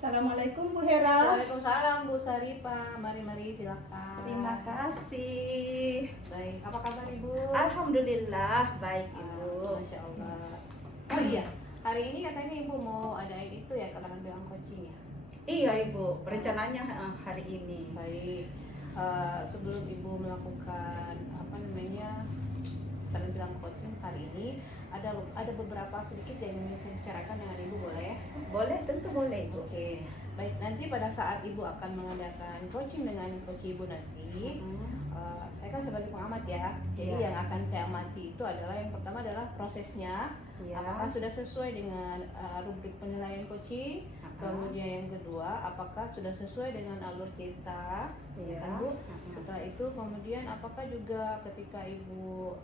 Assalamualaikum Bu Hera. Waalaikumsalam Bu Saripah. Mari silakan. Terima kasih. Baik, apa kabar Ibu? Alhamdulillah baik Ibu. Masya Allah. Oh iya, hari ini katanya Ibu mau adain itu ya, keterampilan coaching ya? Iya Ibu, rencananya hari ini. Baik, sebelum Ibu melakukan keterampilan coaching hari ini, ada beberapa sedikit yang ingin saya bicarakan dengan Ibu, boleh ya? Boleh, tentu boleh Ibu. Oke, baik, nanti pada saat Ibu akan mengadakan coaching dengan coach Ibu nanti, saya kan sebagai pengamat ya, jadi yang akan saya amati itu adalah yang pertama adalah prosesnya, apakah sudah sesuai dengan rubrik penilaian coaching, kemudian yang kedua apakah sudah sesuai dengan alur kita, kan Bu? Setelah itu kemudian apakah juga ketika Ibu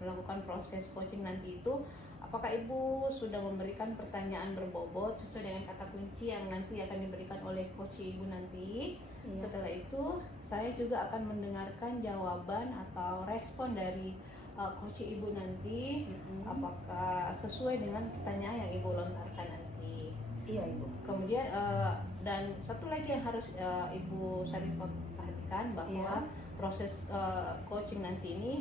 melakukan proses coaching nanti itu, apakah Ibu sudah memberikan pertanyaan berbobot sesuai dengan kata kunci yang nanti akan diberikan oleh coach Ibu nanti. Setelah itu saya juga akan mendengarkan jawaban atau respon dari coach Ibu nanti, apakah sesuai dengan pertanyaan yang Ibu lontarkan nanti. Iya Ibu. Kemudian dan satu lagi yang harus Ibu Saripah perhatikan bahwa proses coaching nanti ini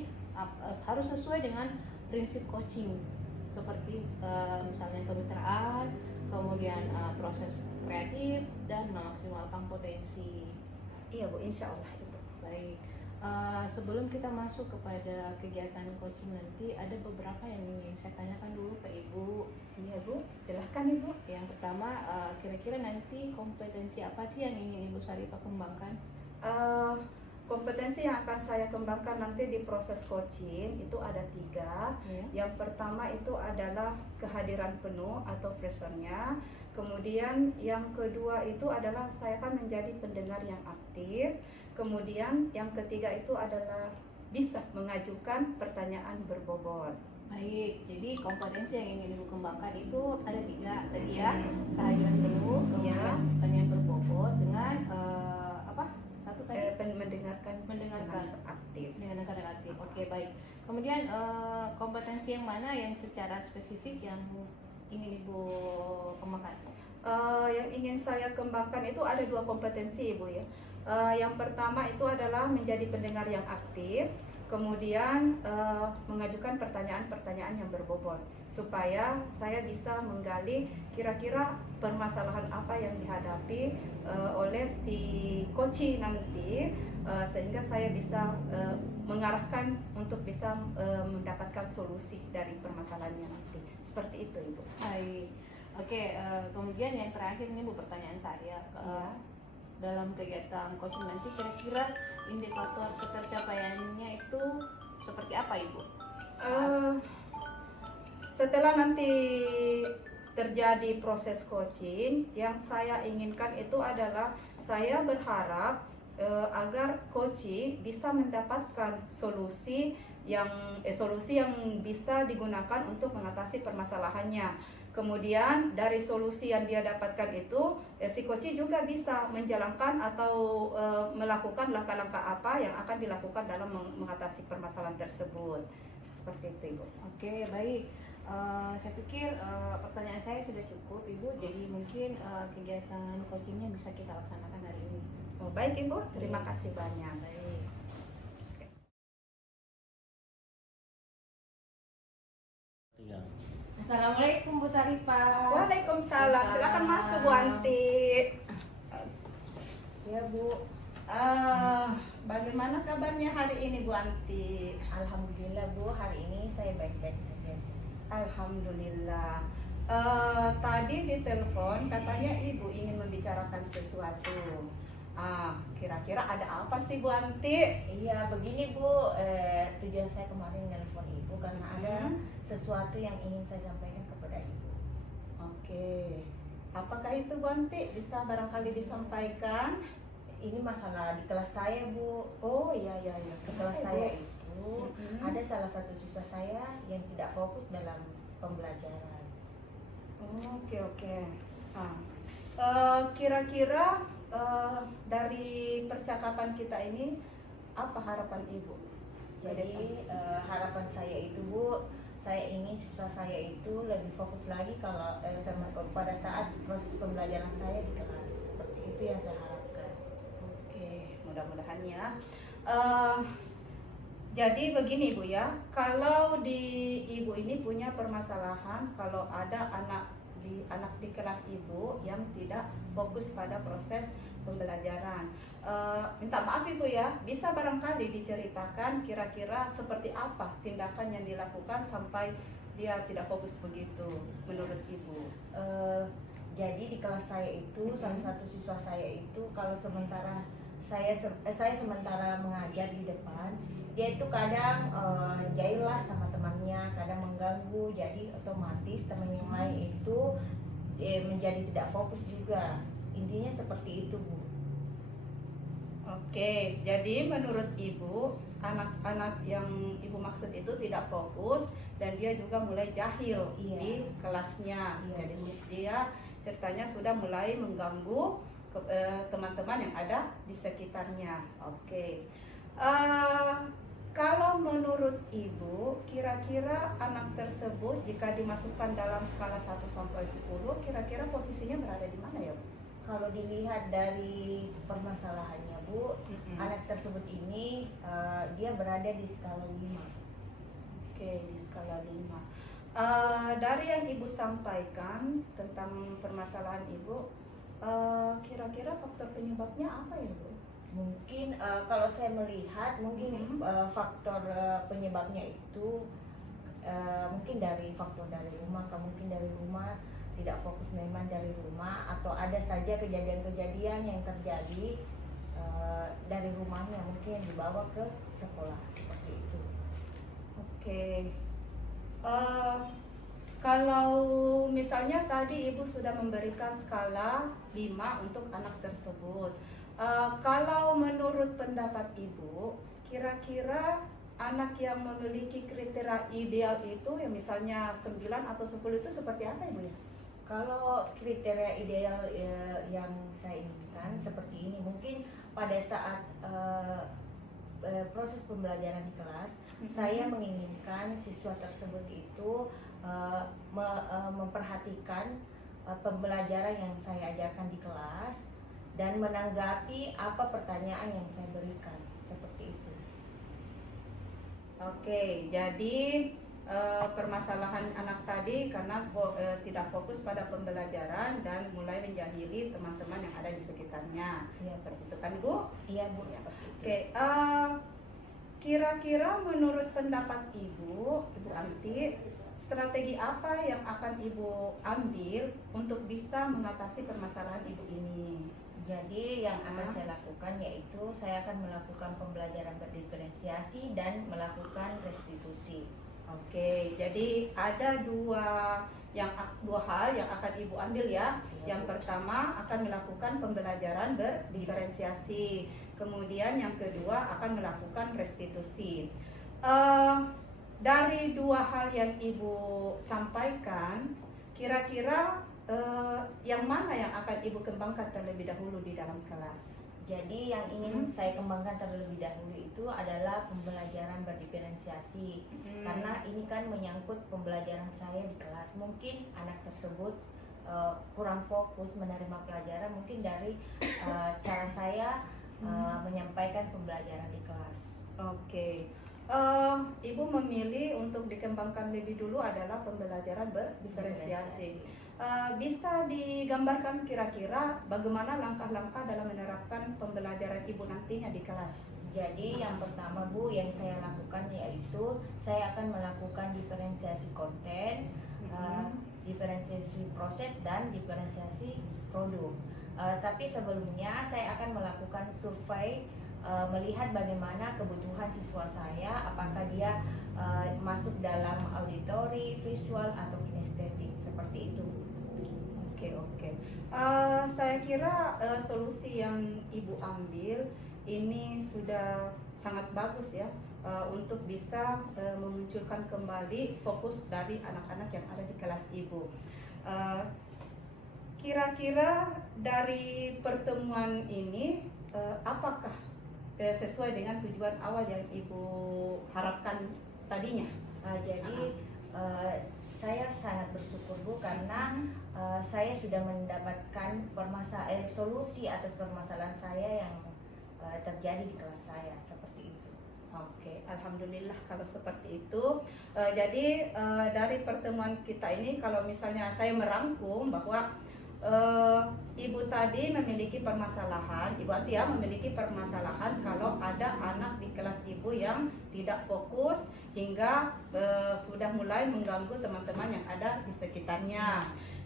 harus sesuai dengan prinsip coaching, seperti misalnya kemitraan, kemudian proses kreatif dan memaksimalkan potensi. Iya Bu, insya Allah Ibu. Baik, sebelum kita masuk kepada kegiatan coaching nanti, ada beberapa yang ingin saya tanyakan dulu ke Ibu. Iya Bu, silahkan Ibu. Yang pertama, kira-kira nanti kompetensi apa sih yang ingin Ibu Saripah kembangkan? Kompetensi yang akan saya kembangkan nanti di proses coaching itu ada 3. Yang pertama itu adalah kehadiran penuh atau presence-nya. Kemudian yang kedua itu adalah saya akan menjadi pendengar yang aktif. Kemudian yang ketiga itu adalah bisa mengajukan pertanyaan berbobot. Baik, jadi kompetensi yang ingin Ibu kembangkan itu ada 3 tadi ya, kehadiran penuh, kemudian pertanyaan berbobot dengan satu tadi mendengarkan aktif. Oke, baik. Kemudian kompetensi yang mana yang secara spesifik yang ingin Ibu kembangkan? Yang ingin saya kembangkan itu ada 2 kompetensi Ibu ya. Yang pertama itu adalah menjadi pendengar yang aktif. Kemudian mengajukan pertanyaan-pertanyaan yang berbobot supaya saya bisa menggali kira-kira permasalahan apa yang dihadapi oleh si coach nanti, sehingga saya bisa mengarahkan untuk bisa mendapatkan solusi dari permasalahannya nanti. Seperti itu Ibu. Baik. Oke, kemudian yang terakhir ini Bu, pertanyaan saya dalam kegiatan coaching nanti, kira-kira indikator ketercapaiannya itu seperti apa Ibu? Setelah nanti terjadi proses coaching, yang saya inginkan itu adalah saya berharap agar coach bisa mendapatkan solusi yang bisa digunakan untuk mengatasi permasalahannya. Kemudian dari solusi yang dia dapatkan itu, si coach juga bisa menjalankan atau melakukan langkah-langkah apa yang akan dilakukan dalam mengatasi permasalahan tersebut. Seperti itu Ibu. Oke, baik. Saya pikir pertanyaan saya sudah cukup Ibu, jadi mungkin kegiatan coachingnya bisa kita laksanakan hari ini. Oh, baik Ibu, terima kasih banyak. Baik. Assalamualaikum Bu Saripah. Waalaikumsalam. Silakan masuk Bu Anti. Ya Bu. Bagaimana kabarnya hari ini Bu Anti? Alhamdulillah Bu, hari ini saya baik-baik saja. Alhamdulillah. Tadi di telepon katanya Ibu ingin membicarakan sesuatu. Kira-kira ada apa sih Bu Anti? Iya begini Bu, tujuan saya kemarin nelpon Ibu karena ada sesuatu yang ingin saya sampaikan kepada Ibu. Oke. Apakah itu Bu Anti? Bisa barangkali disampaikan? Ini masalah di kelas saya Bu. Oh iya. Di kelas saya itu ada salah satu siswa saya yang tidak fokus dalam pembelajaran. Oke. Kira-kira dari percakapan kita ini apa harapan Ibu? Jadi harapan saya itu Bu, saya ingin siswa saya itu lebih fokus lagi kalau pada saat proses pembelajaran saya di kelas. Seperti itu yang saya harapkan. Oke, mudah-mudahan ya. Jadi begini Bu ya, kalau di Ibu ini punya permasalahan kalau ada anak di kelas Ibu yang tidak fokus pada proses pembelajaran. Minta maaf Ibu ya, bisa barangkali diceritakan kira-kira seperti apa tindakan yang dilakukan sampai dia tidak fokus begitu menurut Ibu? Jadi di kelas saya itu salah satu siswa saya itu kalau sementara saya sementara mengajar di depan, dia itu kadang jahil lah sama temannya, kadang mengganggu, jadi otomatis teman yang lain itu menjadi tidak fokus juga. Intinya seperti itu Bu. Oke, jadi menurut Ibu, anak-anak yang Ibu maksud itu tidak fokus dan dia juga mulai jahil di kelasnya. Iya, Jadi Bu. dia ceritanya sudah mulai mengganggu teman-teman yang ada di sekitarnya. Oke. Kalau menurut Ibu, kira-kira anak tersebut jika dimasukkan dalam skala 1 sampai 10, kira-kira posisinya berada di mana ya Bu? Kalau dilihat dari permasalahannya Bu, anak tersebut ini dia berada di skala 5. Oke, di skala 5. Dari yang Ibu sampaikan tentang permasalahan Ibu, kira-kira faktor penyebabnya apa ya Bu? Mungkin kalau saya melihat mungkin faktor penyebabnya itu mungkin dari faktor dari rumah, mungkin dari rumah tidak fokus memang dari rumah, atau ada saja kejadian-kejadian yang terjadi dari rumahnya mungkin dibawa ke sekolah seperti itu. Oke. Kalau misalnya tadi Ibu sudah memberikan skala 5 untuk anak tersebut. Kalau menurut pendapat Ibu, kira-kira anak yang memiliki kriteria ideal itu ya misalnya 9 atau 10 itu seperti apa Ibu ya? Kalau kriteria ideal yang saya inginkan seperti ini, mungkin pada saat proses pembelajaran di kelas, saya menginginkan siswa tersebut itu memperhatikan pembelajaran yang saya ajarkan di kelas dan menanggapi apa pertanyaan yang saya berikan, seperti itu. Oke, jadi permasalahan anak tadi karena tidak fokus pada pembelajaran dan mulai menjahili teman-teman yang ada di sekitarnya. Ya, Seperti itu kan Bu? Iya Bu, seperti itu. Oke, kira-kira menurut pendapat Ibu Anti, strategi apa yang akan Ibu ambil untuk bisa mengatasi permasalahan Ibu ini? Jadi yang akan saya lakukan yaitu saya akan melakukan pembelajaran berdiferensiasi dan melakukan restitusi. Oke, jadi ada dua hal yang akan Ibu ambil ya. Yang pertama akan melakukan pembelajaran berdiferensiasi. Kemudian yang kedua akan melakukan restitusi. Dari dua hal yang Ibu sampaikan, kira-kira yang mana yang akan Ibu kembangkan terlebih dahulu di dalam kelas? Jadi yang ingin saya kembangkan terlebih dahulu itu adalah pembelajaran berdiferensiasi. Karena ini kan menyangkut pembelajaran saya di kelas. Mungkin anak tersebut kurang fokus menerima pelajaran mungkin dari cara saya menyampaikan pembelajaran di kelas. Oke. Ibu memilih untuk dikembangkan lebih dulu adalah pembelajaran berdiferensiasi. Bisa digambarkan kira-kira bagaimana langkah-langkah dalam menerapkan pembelajaran Ibu nantinya di kelas? Jadi yang pertama Bu yang saya lakukan yaitu saya akan melakukan diferensiasi konten, diferensiasi proses dan diferensiasi produk. Tapi sebelumnya saya akan melakukan survei melihat bagaimana kebutuhan siswa saya, apakah dia masuk dalam auditori, visual atau kinestetik seperti itu. Oke. Saya kira solusi yang Ibu ambil ini sudah sangat bagus ya untuk bisa memunculkan kembali fokus dari anak-anak yang ada di kelas Ibu. Kira-kira dari pertemuan ini apakah sesuai dengan tujuan awal yang Ibu harapkan tadinya? Jadi Saya sangat bersyukur Bu karena saya sudah mendapatkan solusi atas permasalahan saya yang terjadi di kelas saya seperti itu. Oke, alhamdulillah kalau seperti itu. Jadi dari pertemuan kita ini, kalau misalnya saya merangkum bahwa ibu tadi memiliki permasalahan, Ibu Atia memiliki permasalahan kalau ada anak di kelas ibu yang tidak fokus hingga sudah mulai mengganggu teman-teman yang ada di sekitarnya.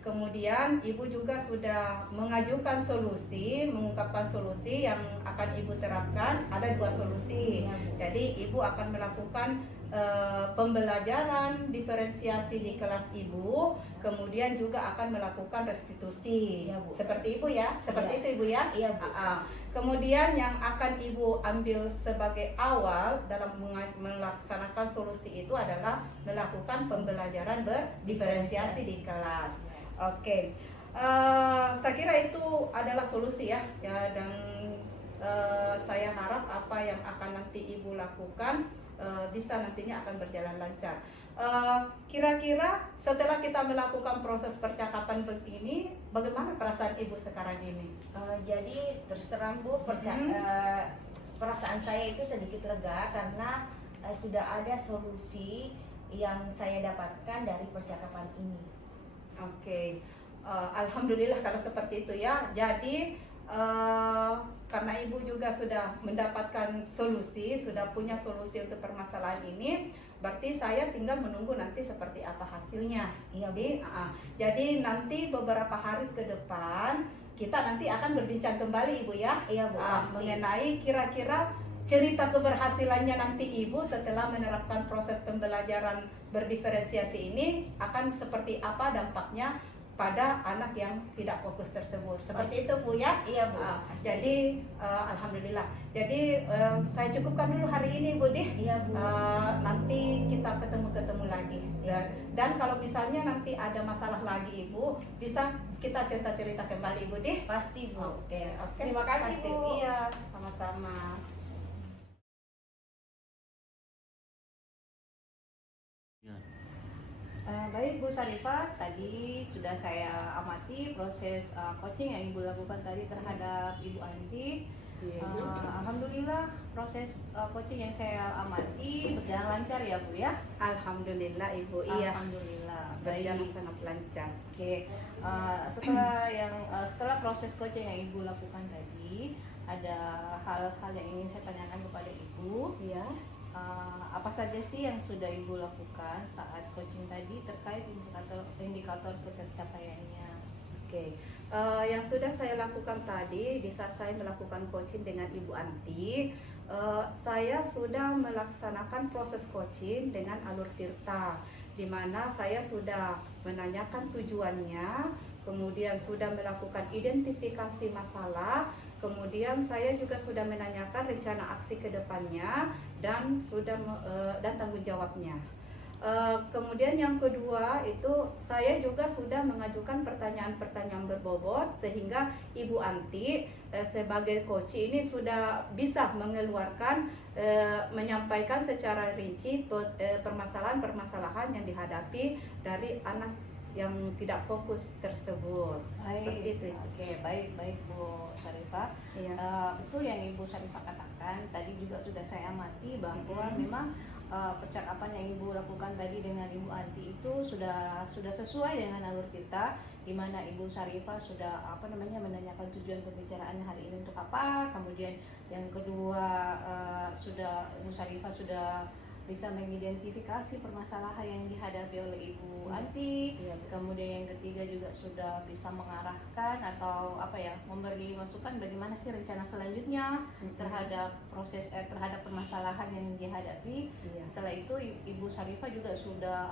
Kemudian ibu juga sudah mengajukan solusi, mengungkapkan solusi yang akan ibu terapkan. Ada 2 solusi. Jadi ibu akan melakukan pembelajaran diferensiasi di kelas ibu, kemudian juga akan melakukan restitusi. Ya, Bu. Seperti ibu ya, seperti itu ibu ya. Iya, Bu. Kemudian yang akan ibu ambil sebagai awal dalam melaksanakan solusi itu adalah melakukan pembelajaran berdiferensiasi di kelas. Oke, saya kira itu adalah solusi ya, dan saya harap apa yang akan nanti ibu lakukan bisa nantinya akan berjalan lancar. Kira-kira setelah kita melakukan proses percakapan begini, bagaimana perasaan ibu sekarang ini? Jadi terus terang Bu, perasaan saya itu sedikit lega karena sudah ada solusi yang saya dapatkan dari percakapan ini. Oke, alhamdulillah kalau seperti itu ya. Jadi karena ibu juga sudah mendapatkan solusi, sudah punya solusi untuk permasalahan ini, berarti saya tinggal menunggu nanti seperti apa hasilnya. Iya, Jadi nanti beberapa hari ke depan kita nanti akan berbincang kembali ibu ya. Iya, Bu, pasti. Mengenai kira-kira cerita keberhasilannya nanti ibu setelah menerapkan proses pembelajaran berdiferensiasi ini akan seperti apa dampaknya pada anak yang tidak fokus tersebut. Seperti itu Bu ya. Iya, Bu. Jadi alhamdulillah. Jadi saya cukupkan dulu hari ini Bu Dih. Iya, Bu. Nanti kita ketemu lagi. Dan kalau misalnya nanti ada masalah lagi Ibu, bisa kita cerita-cerita kembali Ibu Dih. Pasti Bu. Oke. Terima kasih, Pasti. Bu. Iya, sama-sama. Baik Bu Sarifah, tadi sudah saya amati proses coaching yang Ibu lakukan tadi terhadap Ibu Anti. Alhamdulillah proses coaching yang saya amati berjalan lancar ya Bu ya. Alhamdulillah Ibu. Iya. Alhamdulillah. Berjalan Baik. sangat lancar. Oke. Setelah proses coaching yang Ibu lakukan tadi, ada hal-hal yang ingin saya tanyakan kepada Ibu. Iya. Apa saja sih yang sudah Ibu lakukan saat coaching tadi terkait indikator ketercapaiannya? Oke, yang sudah saya lakukan tadi di saat saya melakukan coaching dengan Ibu Anti, saya sudah melaksanakan proses coaching dengan alur Tirta, di mana saya sudah menanyakan tujuannya, kemudian sudah melakukan identifikasi masalah, kemudian saya juga sudah menanyakan rencana aksi ke depannya dan dan tanggung jawabnya. Kemudian yang kedua itu saya juga sudah mengajukan pertanyaan-pertanyaan berbobot sehingga Ibu Anti sebagai coach ini sudah bisa mengeluarkan menyampaikan secara rinci permasalahan-permasalahan yang dihadapi dari anak yang tidak fokus tersebut. Seperti itu. Oke, baik Bu Sarifah. Iya. Betul yang Ibu Sarifah katakan tadi juga sudah saya amati bahwa memang percakapan yang Ibu lakukan tadi dengan Ibu Anti itu sudah sesuai dengan alur kita, di mana Ibu Sarifah sudah menanyakan tujuan pembicaraannya hari ini untuk apa. Kemudian yang kedua Ibu Sarifah sudah bisa mengidentifikasi permasalahan yang dihadapi oleh Ibu Anti. Iya, Kemudian yang ketiga juga sudah bisa mengarahkan atau memberi masukan bagaimana sih rencana selanjutnya terhadap terhadap permasalahan yang dihadapi. Iya. Setelah itu Ibu Sarifah juga sudah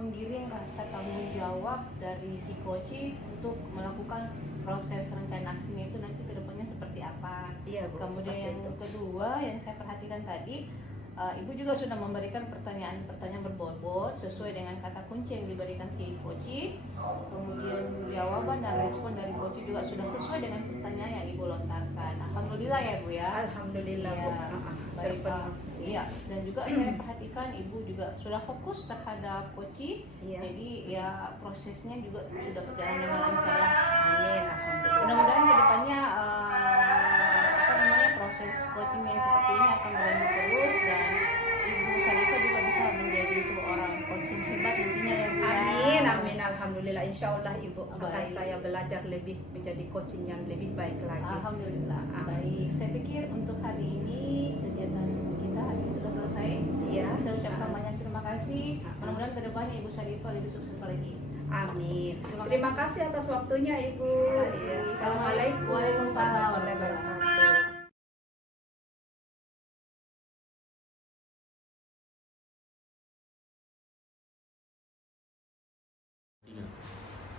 menggiring rasa tanggung jawab dari si coach untuk melakukan proses rencana aksinya itu nanti kedepannya seperti apa. Iya, Bu, Kemudian yang kedua yang saya perhatikan tadi, Ibu juga sudah memberikan pertanyaan berbobot sesuai dengan kata kunci yang diberikan si coach. Kemudian jawaban dan respon dari coach juga sudah sesuai dengan pertanyaan yang Ibu lontarkan. Alhamdulillah ya Bu ya. Alhamdulillah Bu. Iya. Baik, terpenuhi. iya, dan juga saya perhatikan ibu juga sudah fokus terhadap koci, Iya. jadi ya prosesnya juga sudah berjalan dengan lancar lah. Amin, alhamdulillah. Mudah-mudahan kedepannya proses coaching yang seperti ini akan berlanjut terus dan Ibu Syarifah juga bisa menjadi seorang coaching hebat nantinya ya Bu. Amin, amin, alhamdulillah. Insya Allah Ibu akan Baik. saya belajar lebih menjadi coaching yang lebih baik lagi. Alhamdulillah. Amin. Baik, saya pikir untuk hari ini kegiatan kita hari ini sudah selesai. Iya. Saya ucapkan banyak terima kasih. Mudah-mudahan kedepannya Ibu Syarifah lebih sukses lagi. Amin. Terima kasih atas waktunya Ibu. Terima kasih. Iya. Assalamualaikum Waalaikumsalam. warahmatullahi wabarakatuh.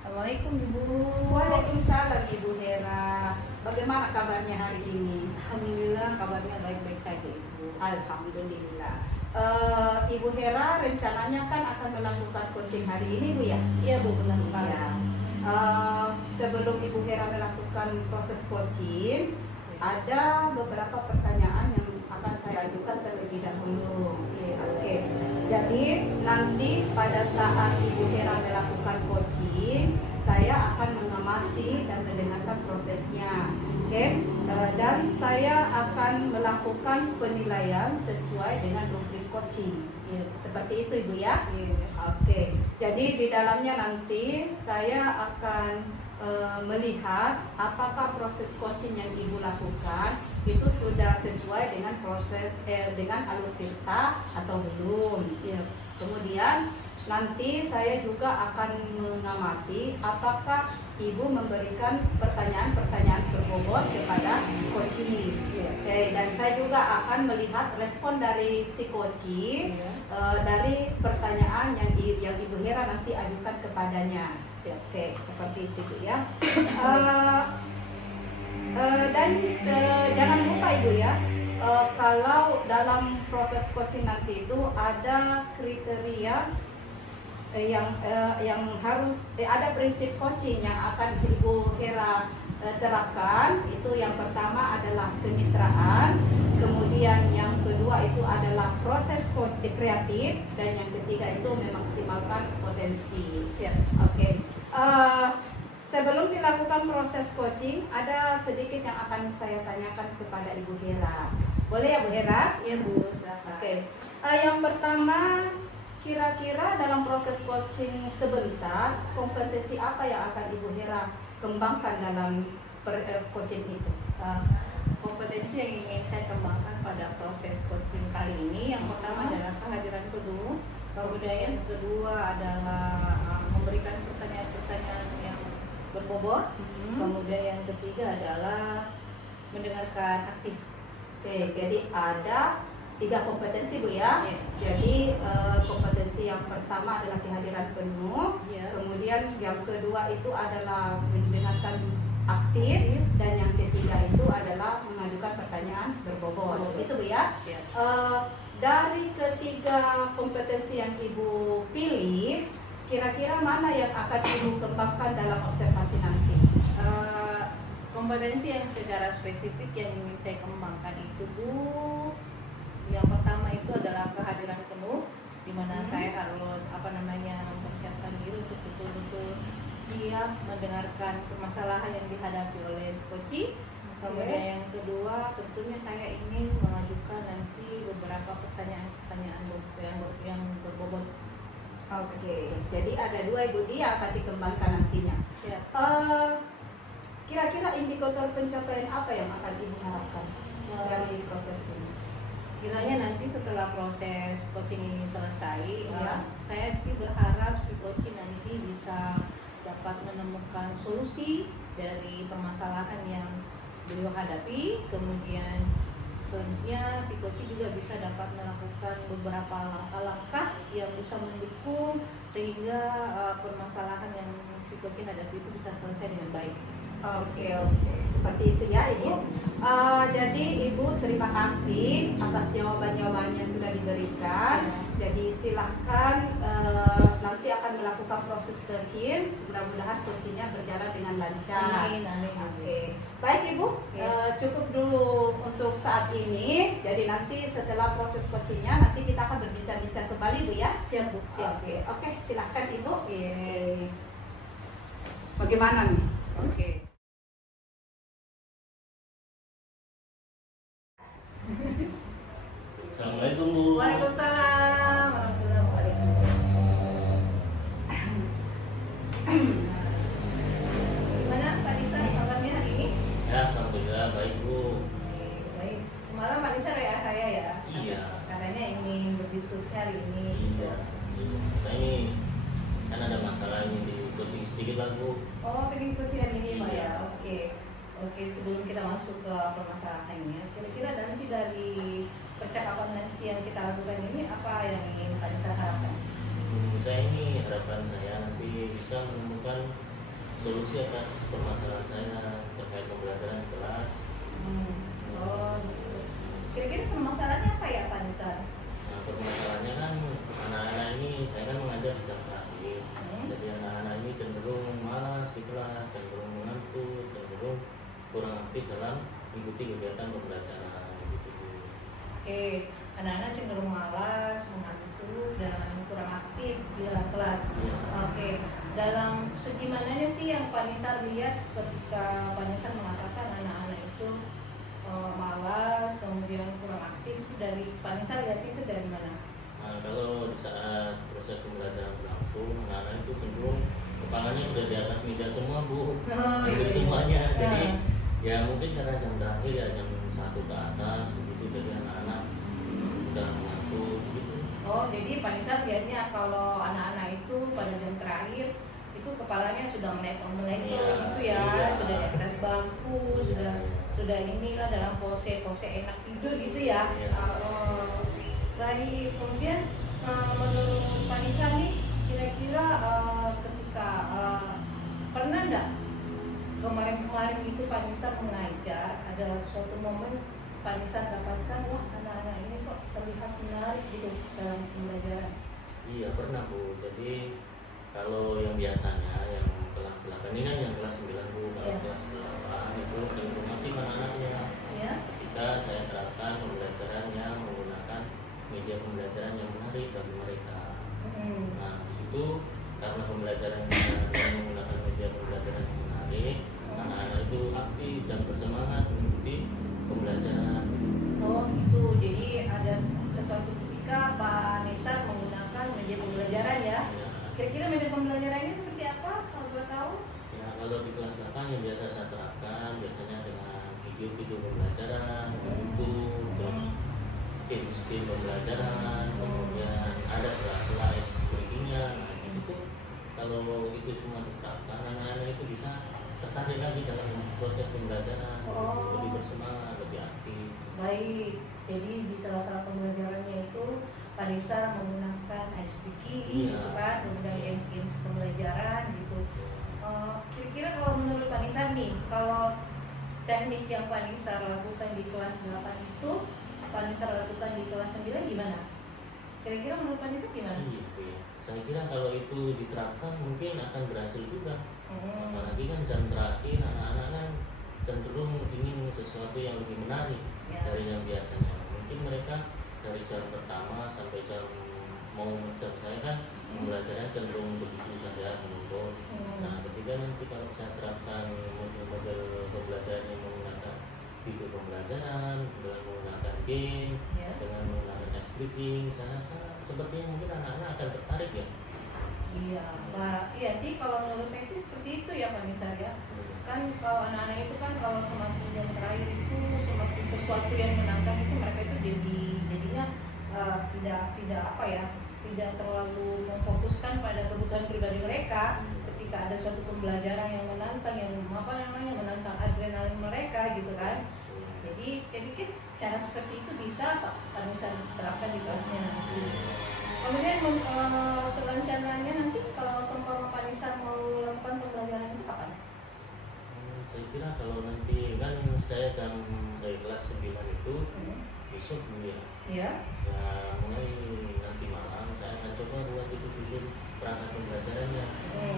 Assalamualaikum Ibu. Waalaikumsalam Ibu Hera. Bagaimana kabarnya hari ini? Alhamdulillah kabarnya baik-baik saja Ibu. Alhamdulillah. Ibu Hera rencananya kan akan melakukan coaching hari ini Bu ya? Iya Bu, benar sekali. Iya. Sebelum Ibu Hera melakukan proses coaching, ada beberapa pertanyaan yang akan saya ajukan terlebih dahulu. Oke. Jadi nanti pada saat Ibu Hera melakukan coaching, saya akan mengamati dan mendengarkan prosesnya. Oke. Dan saya akan melakukan penilaian sesuai dengan rubrik coaching. Iya. Seperti itu Ibu ya? Iya. Oke, jadi di dalamnya nanti saya akan melihat apakah proses coaching yang Ibu lakukan itu sudah sesuai dengan proses dengan alur tirta atau belum. Iya. Kemudian nanti saya juga akan mengamati apakah Ibu memberikan pertanyaan-pertanyaan berbobot kepada coaching. Iya. Oke, dan saya juga akan melihat respon dari si coaching Iya. dari pertanyaan yang Ibu Hera nanti ajukan kepadanya. Oke, seperti itu Bu ya. Dan jangan lupa Ibu ya, kalau dalam proses coaching nanti itu ada kriteria yang harus ada prinsip coaching yang akan Ibu Hera terapkan. Itu yang pertama adalah kemitraan, kemudian yang kedua itu adalah proses kreatif, dan yang ketiga itu memaksimalkan potensi. Oke. Sebelum dilakukan proses coaching, ada sedikit yang akan saya tanyakan kepada Ibu Hera. Boleh ya Bu Hera? Iya Bu, silakan. Oke. Yang pertama, kira-kira dalam proses coaching sebentar, kompetensi apa yang akan Ibu Hera kembangkan dalam coaching itu? Kompetensi yang ingin saya kembangkan pada proses coaching kali ini, yang pertama adalah kehadiran penuh, kemudian yang kedua adalah memberikan pertanyaan-pertanyaan yang berbobot, kemudian yang ketiga adalah mendengarkan aktif. Oke, jadi ada 3 kompetensi Bu ya. Iya. Jadi kompetensi yang pertama adalah kehadiran penuh, Iya. kemudian yang kedua itu adalah mendengarkan aktif, dan yang ketiga itu adalah mengajukan pertanyaan berbobot. Berbobot. Itu Bu ya. Iya. Dari ketiga kompetensi yang Ibu pilih, kira-kira mana yang akan Ibu kembangkan dalam observasi nanti? Kompetensi yang secara spesifik yang ingin saya kembangkan itu Bu, yang pertama itu adalah kehadiran penuh, di mana saya harus mempersiapkan diri untuk betul-betul siap mendengarkan permasalahan yang dihadapi oleh coach. Kemudian yang kedua, tentunya saya ingin mengajukan nanti beberapa pertanyaan-pertanyaan yang berbobot. Oke, jadi ada 2 Ibu yang akan dikembangkan nantinya. Ya. Kira-kira indikator pencapaian apa yang akan Ibu harapkan dari proses ini? Kiranya nanti setelah proses coaching ini selesai, Ya. saya sih berharap si coaching nanti bisa dapat menemukan solusi dari permasalahan yang beliau hadapi. Kemudian selanjutnya si coaching juga bisa dapat melakukan beberapa langkah-langkah yang bisa mendukung sehingga permasalahan yang si coaching hadapi itu bisa selesai dengan baik. Oke, seperti itu ya Ibu. Jadi Ibu terima kasih atas jawaban-jawaban yang sudah diberikan. Jadi silahkan nanti akan melakukan proses coaching. Mudah-mudahan coachingnya berjalan dengan lancar. Amin, amin. Oke, baik Ibu. Ya. Cukup dulu untuk saat ini. Jadi nanti setelah proses coachingnya nanti kita akan berbincang-bincang kembali Bu ya. Siap Bu, siap. Oke, silahkan Ibu. Oke. Bagaimana nih? Oke. Assalamualaikum Bu. Waalaikumsalam warahmatullahi wabarakatuh. Gimana Pak Nisa kabarnya hari ini? Ya, alhamdulillah baik Bu. Baik. Semalam Pak Nisa WA saya ya. Iya. Katanya ingin berdiskusi hari ini. Iya. Saya ini kan ada masalah ini di coaching sedikit lah Bu. Oh, pengen diskusi hari ini Pak ya. Iya. Oke. Oke, sebelum kita masuk ke permasalahannya, kira-kira nanti dari percakapan nanti yang kita lakukan ini apa yang ingin Pak Nisa harapkan? Saya ini harapan saya nanti bisa menemukan solusi atas permasalahan saya terkait pembelajaran di kelas. Oh, gitu. Kira-kira permasalahannya apa ya Pak Nisa? Nah, permasalahannya kan anak-anak ini saya kan mengajar di jam terakhir. Jadi anak-anak ini cenderung malas di kelas, cenderung mengantuk, cenderung kurang aktif dalam mengikuti kegiatan pembelajaran gitu Bu. Oke, anak-anak cenderung malas, mengantuk, dan kurang aktif di dalam kelas. Iya. Oke, dalam segi mananya sih yang Pak Nisa lihat ketika Pak Nisa mengatakan anak-anak itu malas, kemudian kurang aktif, dari Pak Nisa lihat itu dari mana? Nah, kalau di saat proses pembelajaran berlangsung, anak-anak itu cenderung kepalanya sudah di atas meja semua Bu, hampir semuanya. Jadi ya mungkin karena jam terakhir ya jam 1 ke atas begitu, jadi anak-anak sudah mengantuk gitu. Oh, jadi Pak Nisa lihatnya kalau anak-anak itu pada jam terakhir itu kepalanya sudah meletong-meletong Iya, gitu ya, iya. sudah di atas bangku, sudah inilah dalam pose enak tidur gitu ya. Iya. Baik, kemudian menurut Pak Nisa nih kira-kira ketika pernah nggak kemarin-kemarin itu Pak Nisa mengajar ada suatu momen Pak Nisa dapatkan wah anak-anak ini kok terlihat menarik gitu dalam pembelajaran? Iya pernah Bu. Jadi kalau yang biasanya yang kelas 8 ini kan yang kelas 9 Bu, kalau Iya. kelas 8 itu cenderung aktif anak-anaknya. Ya. Ketika saya terapkan pembelajaran yang menggunakan media pembelajaran yang menarik bagi mereka. Nah, di situ karena pembelajarannya yang menggunakan media pembelajaran yang menarik, anak-anak itu aktif dan bersemangat mengikuti pembelajaran. Oh gitu, jadi ada suatu ketika Pak Nisa menggunakan media pembelajaran ya. Ya, Kira-kira media pembelajaran ini seperti apa kalau boleh tahu? ya, kalau di kelas 8 yang biasa saya terapkan biasanya dengan video-video pembelajaran, YouTube, terus skill pembelajaran, kemudian ada kelas-kelas explaining-nya. Nah, di situ kalau itu semua diterapkan, anak-anak itu bisa tertarik lagi dalam proses pembelajaran, Oh. lebih bersemangat, lebih aktif. Baik, jadi di salah pembelajarannya itu Pak Nisa menggunakan iSpeaking Iya. gitu kan, kemudian games-games pembelajaran gitu. Kira-kira kalau menurut Pak Nisa nih, kalau teknik yang Pak Nisa lakukan di kelas 8 itu Pak Nisa lakukan di kelas 9 gimana? Kira-kira menurut Pak Nisa gimana? Iya, iya. Saya kira kalau itu diterapkan mungkin akan berhasil juga. Apalagi kan jam terakhir anak-anak kan cenderung ingin sesuatu yang lebih menarik Ya. dari yang biasanya. Mungkin mereka dari jam pertama sampai jam mau jam saya kan pembelajarannya cenderung begitu saja menonton. Nah, ketika nanti kalau saya terapkan model-model pembelajaran yang menggunakan video pembelajaran, dengan menggunakan game, Ya. dengan menggunakan explaining, saya rasa sepertinya mungkin anak-anak akan tertarik ya. Iya, Pak. Iya sih kalau menurut saya itu seperti itu ya Pak Nisa ya. Kan kalau anak-anak itu kan kalau semakin jam terakhir itu semakin sesuatu yang menantang itu mereka itu jadinya tidak apa ya, tidak terlalu memfokuskan pada kebutuhan pribadi mereka. Ketika ada suatu pembelajaran yang menantang, yang menantang adrenalin mereka gitu kan. Jadi saya pikir cara seperti itu bisa Pak Nisa terapkan di kelasnya nanti. Kemudian rencananya nanti kalau seumpama Pak Nisa mau lakukan pembelajaran itu kapan? Saya kira kalau nanti kan saya jam dari kelas 9 itu besok ya. Iya. Ya mulai nanti malam saya akan coba buat itu susun perangkat pembelajarannya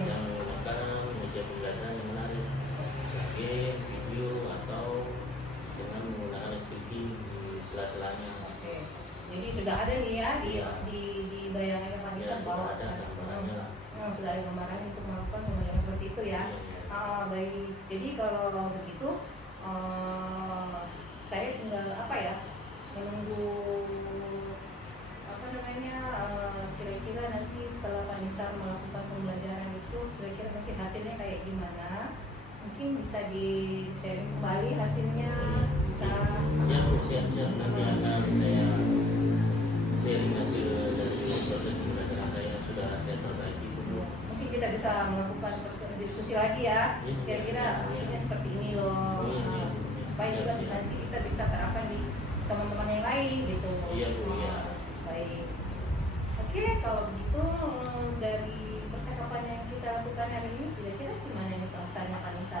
yang menggunakan media pembelajaran yang menarik, game, video atau dengan menggunakan SPG Jadi sudah ada nih ya di bayangannya Pak Nisa Ya, bahwa sudah ada gambarannya lah. sudah ada gambaran untuk melakukan pembelajaran seperti itu ya. Baik, jadi kalau begitu saya tinggal menunggu kira-kira nanti setelah Pak Nisa melakukan pembelajaran itu kira-kira nanti hasilnya kayak gimana, mungkin bisa di sharing kembali hasilnya, bisa Siap nanti akan saya sharing hasil dari proses pembelajaran saya yang sudah saya perbaiki dulu. mungkin kita bisa melakukan diskusi lagi ya, kira-kira hasilnya seperti ini loh. Supaya juga nanti kita bisa terapkan di teman-teman yang lain gitu. Iya Bu, iya. Baik. Oke, kalau begitu dari percakapan yang kita lakukan hari ini kira-kira gimana nih perasaannya Pak Nisa?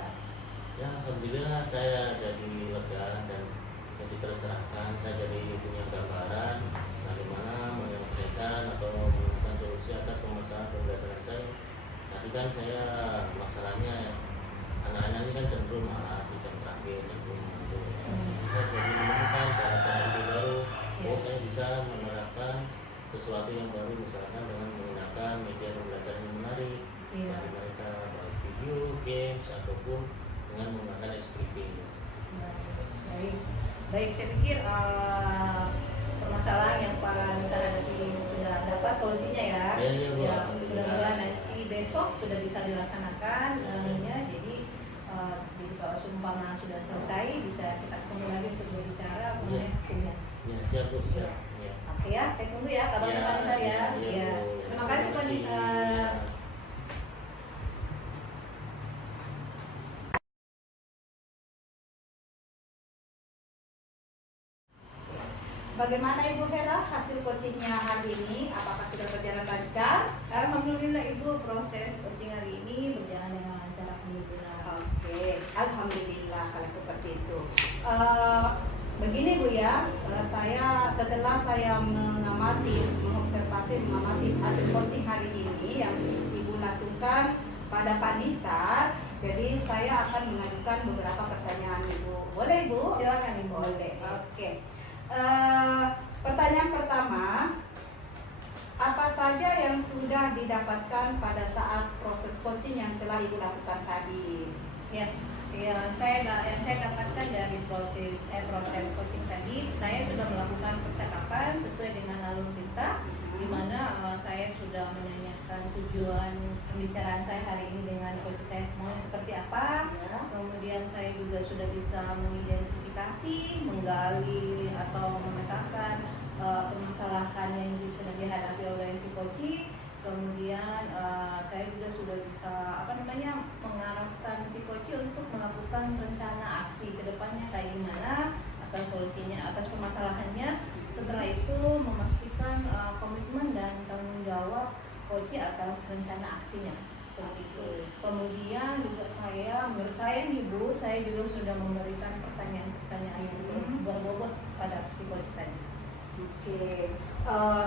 Ya, alhamdulillah saya jadi lega dan jadi tercerahkan. Saya jadi punya gambaran bagaimana menyelesaikan atau menemukan solusi atas permasalahan pembelajaran saya. Tadi kan saya masalahnya anak-anak ini kan cenderung malah di jam terakhir cenderung mengantuk. Saya jadi menemukan cara-cara ide baru. Saya bisa menerapkan sesuatu yang baru, misalkan dengan menggunakan media pembelajaran yang menarik bagi mereka, baik video, games ataupun dengan menggunakan scripting. Baik, saya pikir permasalahan yang Pak Nisa tadi sudah dapat solusinya ya. Iya, Mudah-mudahan nanti besok sudah bisa dilaksanakan. Jadi kalau seumpama sudah selesai bisa kita ketemu lagi untuk berbicara mengenai hasilnya. Ya, siap Bu, siap. Ya. Oke ya, saya tunggu ya kabarnya Pak Nisa ya. Iya, Bu. Terima kasih Pak Nisa. Bagaimana Ibu Hera hasil coachingnya hari ini? Apakah sudah berjalan lancar? Alhamdulillah Ibu, proses coaching hari ini berjalan dengan lancar. Alhamdulillah. Oke, alhamdulillah kalau seperti itu. Begini Bu ya, setelah saya mengamati hasil coaching hari ini yang Ibu lakukan pada Pak Nisa, jadi saya akan mengajukan beberapa pertanyaan Ibu. Boleh Ibu? Silakan Ibu. Boleh. Oke. Pertanyaan pertama, apa saja yang sudah didapatkan pada saat proses coaching yang telah Ibu lakukan tadi? Ya, yang saya dapatkan dari proses coaching tadi, saya sudah melakukan percakapan sesuai dengan alur kita, di mana saya sudah menanyakan tujuan pembicaraan saya hari ini dengan coach saya semuanya seperti apa. Kemudian saya juga sudah bisa mengidentifikasi, menggali atau memetakan permasalahan yang bisa dihadapi oleh si coach. Kemudian saya juga sudah bisa mengarahkan si coach untuk melakukan rencana aksi ke depannya kayak gimana atas solusinya, atas permasalahannya. Setelah itu memastikan komitmen dan tanggung jawab coach atas rencana aksinya. Seperti itu. Kemudian juga menurut saya nih Bu, saya juga sudah memberikan pertanyaan-pertanyaan yang berbobot pada si coach tadi. Oke,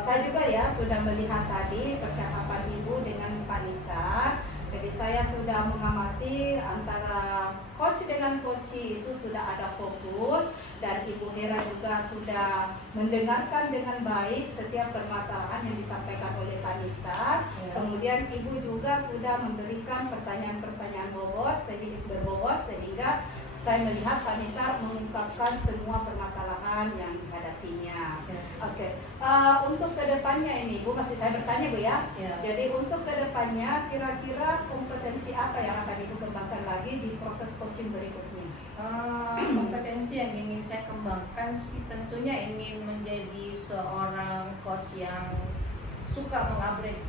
saya juga ya sudah melihat tadi percakapan Ibu dengan Pak Nisa. Jadi saya sudah mengamati antara coach dengan coach itu sudah ada fokus, dan Ibu Hera juga sudah mendengarkan dengan baik setiap permasalahan yang disampaikan oleh Pak Nisa. Kemudian Ibu juga sudah memberikan pertanyaan-pertanyaan berbobot sehingga saya melihat Pak Nisa mengungkapkan semua permasalahan yang dihadapinya. Oke. Untuk kedepannya ini, Bu, masih saya bertanya Bu ya. Jadi untuk kedepannya kira-kira kompetensi apa yang akan Ibu kembangkan lagi di proses coaching berikutnya? Kompetensi yang ingin saya kembangkan sih tentunya ingin menjadi seorang coach yang suka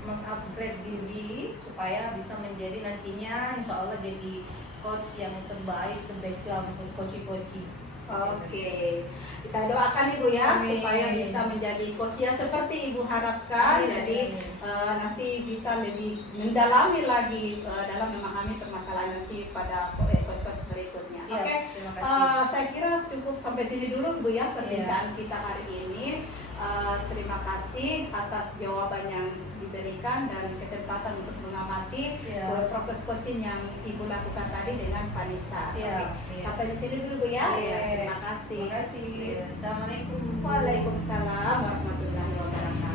mengupgrade diri supaya bisa menjadi nantinya insya Allah jadi coach yang terbaik, terbesar untuk coach-coach. Oke, saya doakan Ibu ya. Amin. Supaya bisa menjadi coach yang seperti Ibu harapkan. Amin. Jadi nanti bisa lebih mendalami lagi dalam memahami permasalahan nanti pada coach-coach berikutnya. Oke, Terima kasih. saya kira cukup sampai sini dulu Bu ya perbincangan kita hari ini. Terima kasih atas jawaban yang diberikan dan kesempatan untuk mengamati proses coaching yang Ibu lakukan tadi dengan Pak Nisa. Siap. Oke. Sampai di sini dulu Bu ya. Iya. Terima kasih. Terima kasih. Assalamualaikum. Waalaikumsalam warahmatullahi wabarakatuh.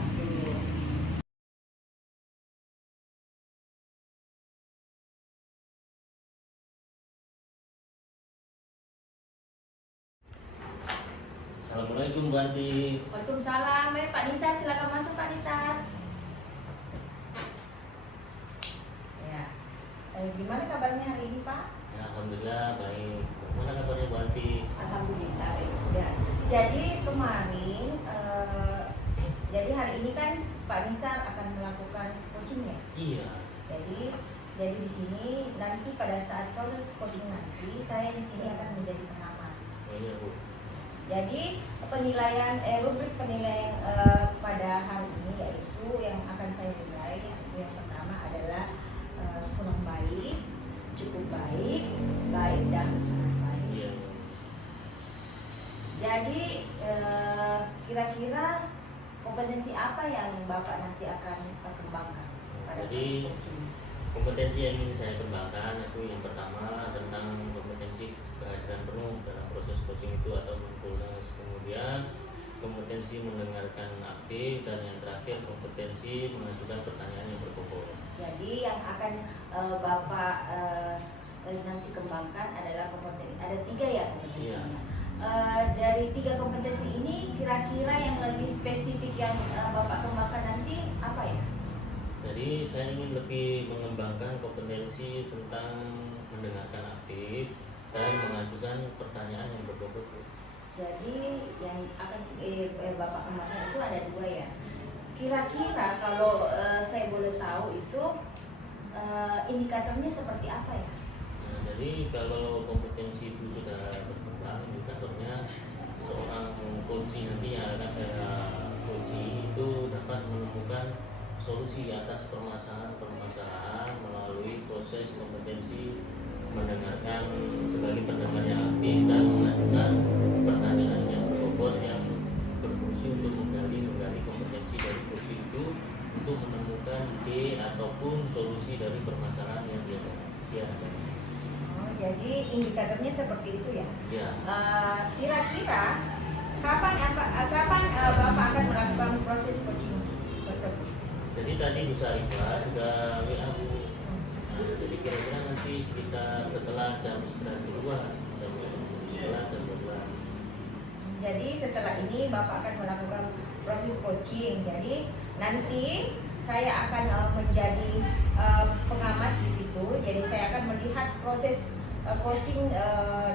Assalamualaikum Bu Anti. Waalaikumsalam. Pak Nisa, silakan masuk Pak Nisa. Ya. Gimana kabarnya hari ini Pak? Ya, alhamdulillah baik. Mana kabarnya Bu Anti? Alhamdulillah. Ya. Jadi kemarin, jadi hari ini kan Pak Nisa akan melakukan coaching ya. Iya. Jadi di sini nanti pada saat proses coaching nanti saya di sini akan menjadi pengamat. Oh iya Bu. Jadi penilaian rubrik penilaian pada hari ini yaitu yang akan saya nilai yaitu yang pertama adalah kurang baik, cukup baik, baik dan sangat baik. Iya. Jadi kira-kira kompetensi apa yang Bapak nanti akan perkembangkan pada Jadi, proses coaching? kompetensi yang ingin saya kembangkan itu yang pertama tentang kompetensi kehadiran penuh dalam proses coaching itu atau mindfulness. Kemudian kompetensi mendengarkan aktif dan yang terakhir kompetensi mengajukan pertanyaan yang berbobot. Jadi yang akan Bapak nanti kembangkan adalah kompetensi. Ada 3 ya kompetensinya. Dari 3 kompetensi ini kira-kira yang lebih spesifik yang Bapak kembangkan nanti apa ya? Jadi saya ingin lebih mengembangkan kompetensi tentang mendengarkan aktif dan mengajukan pertanyaan yang berbobot. Jadi yang akan Bapak kembangkan itu ada 2 ya. Kira-kira kalau saya boleh tahu itu indikatornya seperti apa ya? Nah, jadi kalau kompetensi itu sudah berkembang, indikatornya seorang coaching nanti yang akan saya coaching itu dapat menemukan solusi atas permasalahan-permasalahan melalui proses kompetensi mendengarkan sebagai pendengar yang aktif dan mengajukan pertanyaan yang berbobot yang berfungsi untuk menggali kompetensi dari coaching itu untuk menemukan ide ataupun solusi dari permasalahan yang dia hadapi. Jadi indikatornya seperti itu ya. Ya. Kira-kira kapan Bapak akan melakukan proses coaching tersebut? Jadi tadi Bu Sarifah sudah WA Bu. Nah, jadi kira-kira nanti sekitar setelah jam istirahat kedua, setelah jam 12. Jadi setelah ini Bapak akan melakukan proses coaching. Jadi nanti saya akan menjadi pengamat di situ. Jadi saya akan melihat proses coaching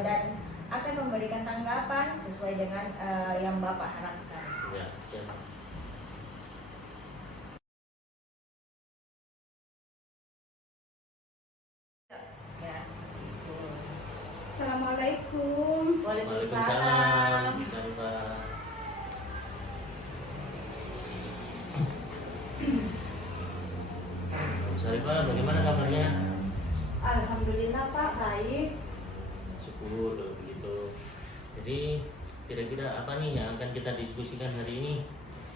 dan akan memberikan tanggapan sesuai dengan yang Bapak harapkan. Ya, siap. Ya, seperti itu. Assalamualaikum. Waalaikumsalam. Bu Sarifah. Bu Sarifah, bagaimana kabarnya? Alhamdulillah Pak, baik. Syukur kalau begitu. Jadi kira-kira apa nih yang akan kita diskusikan hari ini?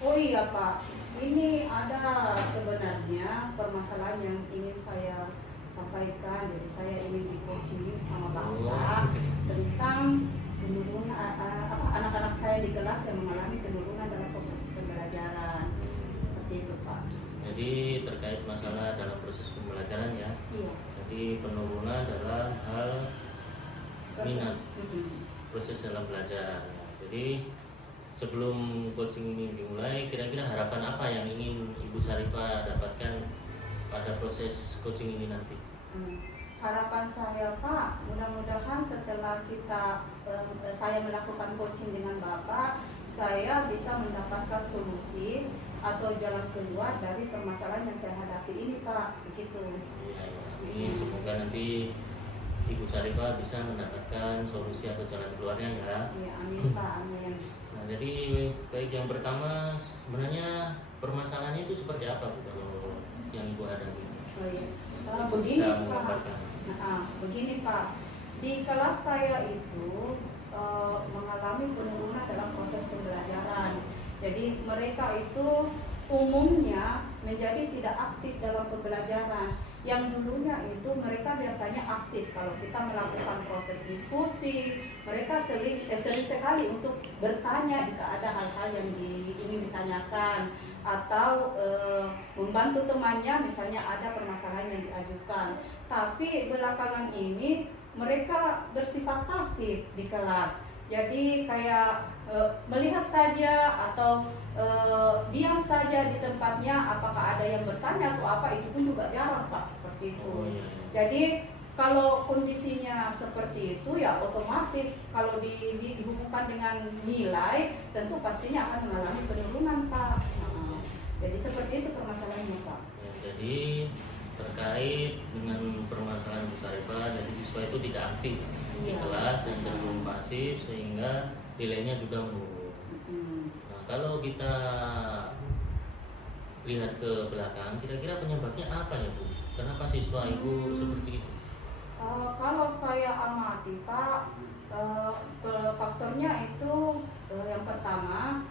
Oh iya Pak, ini ada sebenarnya permasalahan yang ingin saya sampaikan. Jadi saya ingin di coaching sama Bapak tentang penurunan anak-anak saya di kelas yang mengalami penurunan dalam proses pembelajaran. Seperti itu Pak. Jadi terkait masalah dalam proses pembelajaran ya. Iya. Jadi penurunan dalam hal minat proses dalam belajar. Jadi sebelum coaching ini dimulai, kira-kira harapan apa yang ingin Ibu Sarifah dapatkan pada proses coaching ini nanti? Harapan saya Pak, mudah-mudahan setelah saya melakukan coaching dengan Bapak, saya bisa mendapatkan solusi atau jalan keluar dari permasalahan yang saya hadapi ini Pak, begitu. Ya, ini semoga nanti Ibu Sarifah bisa mendapatkan solusi atau jalan keluarnya ya. Ya, amin Pak, amin. Nah, jadi baik yang pertama sebenarnya permasalahannya itu seperti apa Bu kalau yang Ibu hadapi? Oh, iya. Begini Bisa Pak. menggambarkan. Begini Pak, di kelas saya itu mengalami penurunan dalam proses pembelajaran. Jadi mereka itu umumnya menjadi tidak aktif dalam pembelajaran. Yang dulunya itu mereka biasanya aktif kalau kita melakukan proses diskusi, mereka sering sekali untuk bertanya jika ada hal-hal yang ingin ditanyakan, atau membantu temannya misalnya ada permasalahan yang diajukan. Tapi belakangan ini mereka bersifat pasif di kelas. Jadi kayak melihat saja atau diam saja di tempatnya, apakah ada yang bertanya atau apa, itu pun juga jarang Pak, seperti itu. Jadi kalau kondisinya seperti itu ya otomatis kalau dihubungkan dengan nilai tentu pastinya akan mengalami penurunan Pak. Jadi seperti itu permasalahannya Pak. Ya, jadi terkait dengan permasalahan Bu Syarifah, jadi siswa itu tidak aktif di kelas dan cenderung pasif sehingga nilainya juga menurun. Nah, kalau kita lihat ke belakang, kira-kira penyebabnya apa ya Bu? Kenapa siswa Ibu seperti itu? Kalau saya amati Pak, faktornya itu yang pertama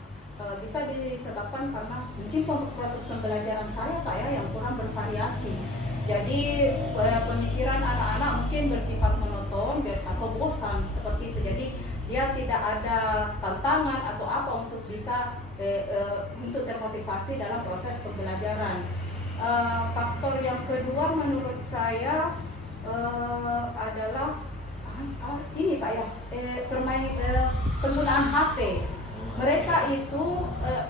bisa disebabkan karena mungkin proses pembelajaran saya Pak ya yang kurang bervariasi. Jadi pemikiran anak-anak mungkin bersifat monoton atau bosan seperti itu. Jadi dia tidak ada tantangan atau apa untuk bisa untuk termotivasi dalam proses pembelajaran. Faktor yang kedua menurut saya adalah ini Pak ya, penggunaan HP. Mereka itu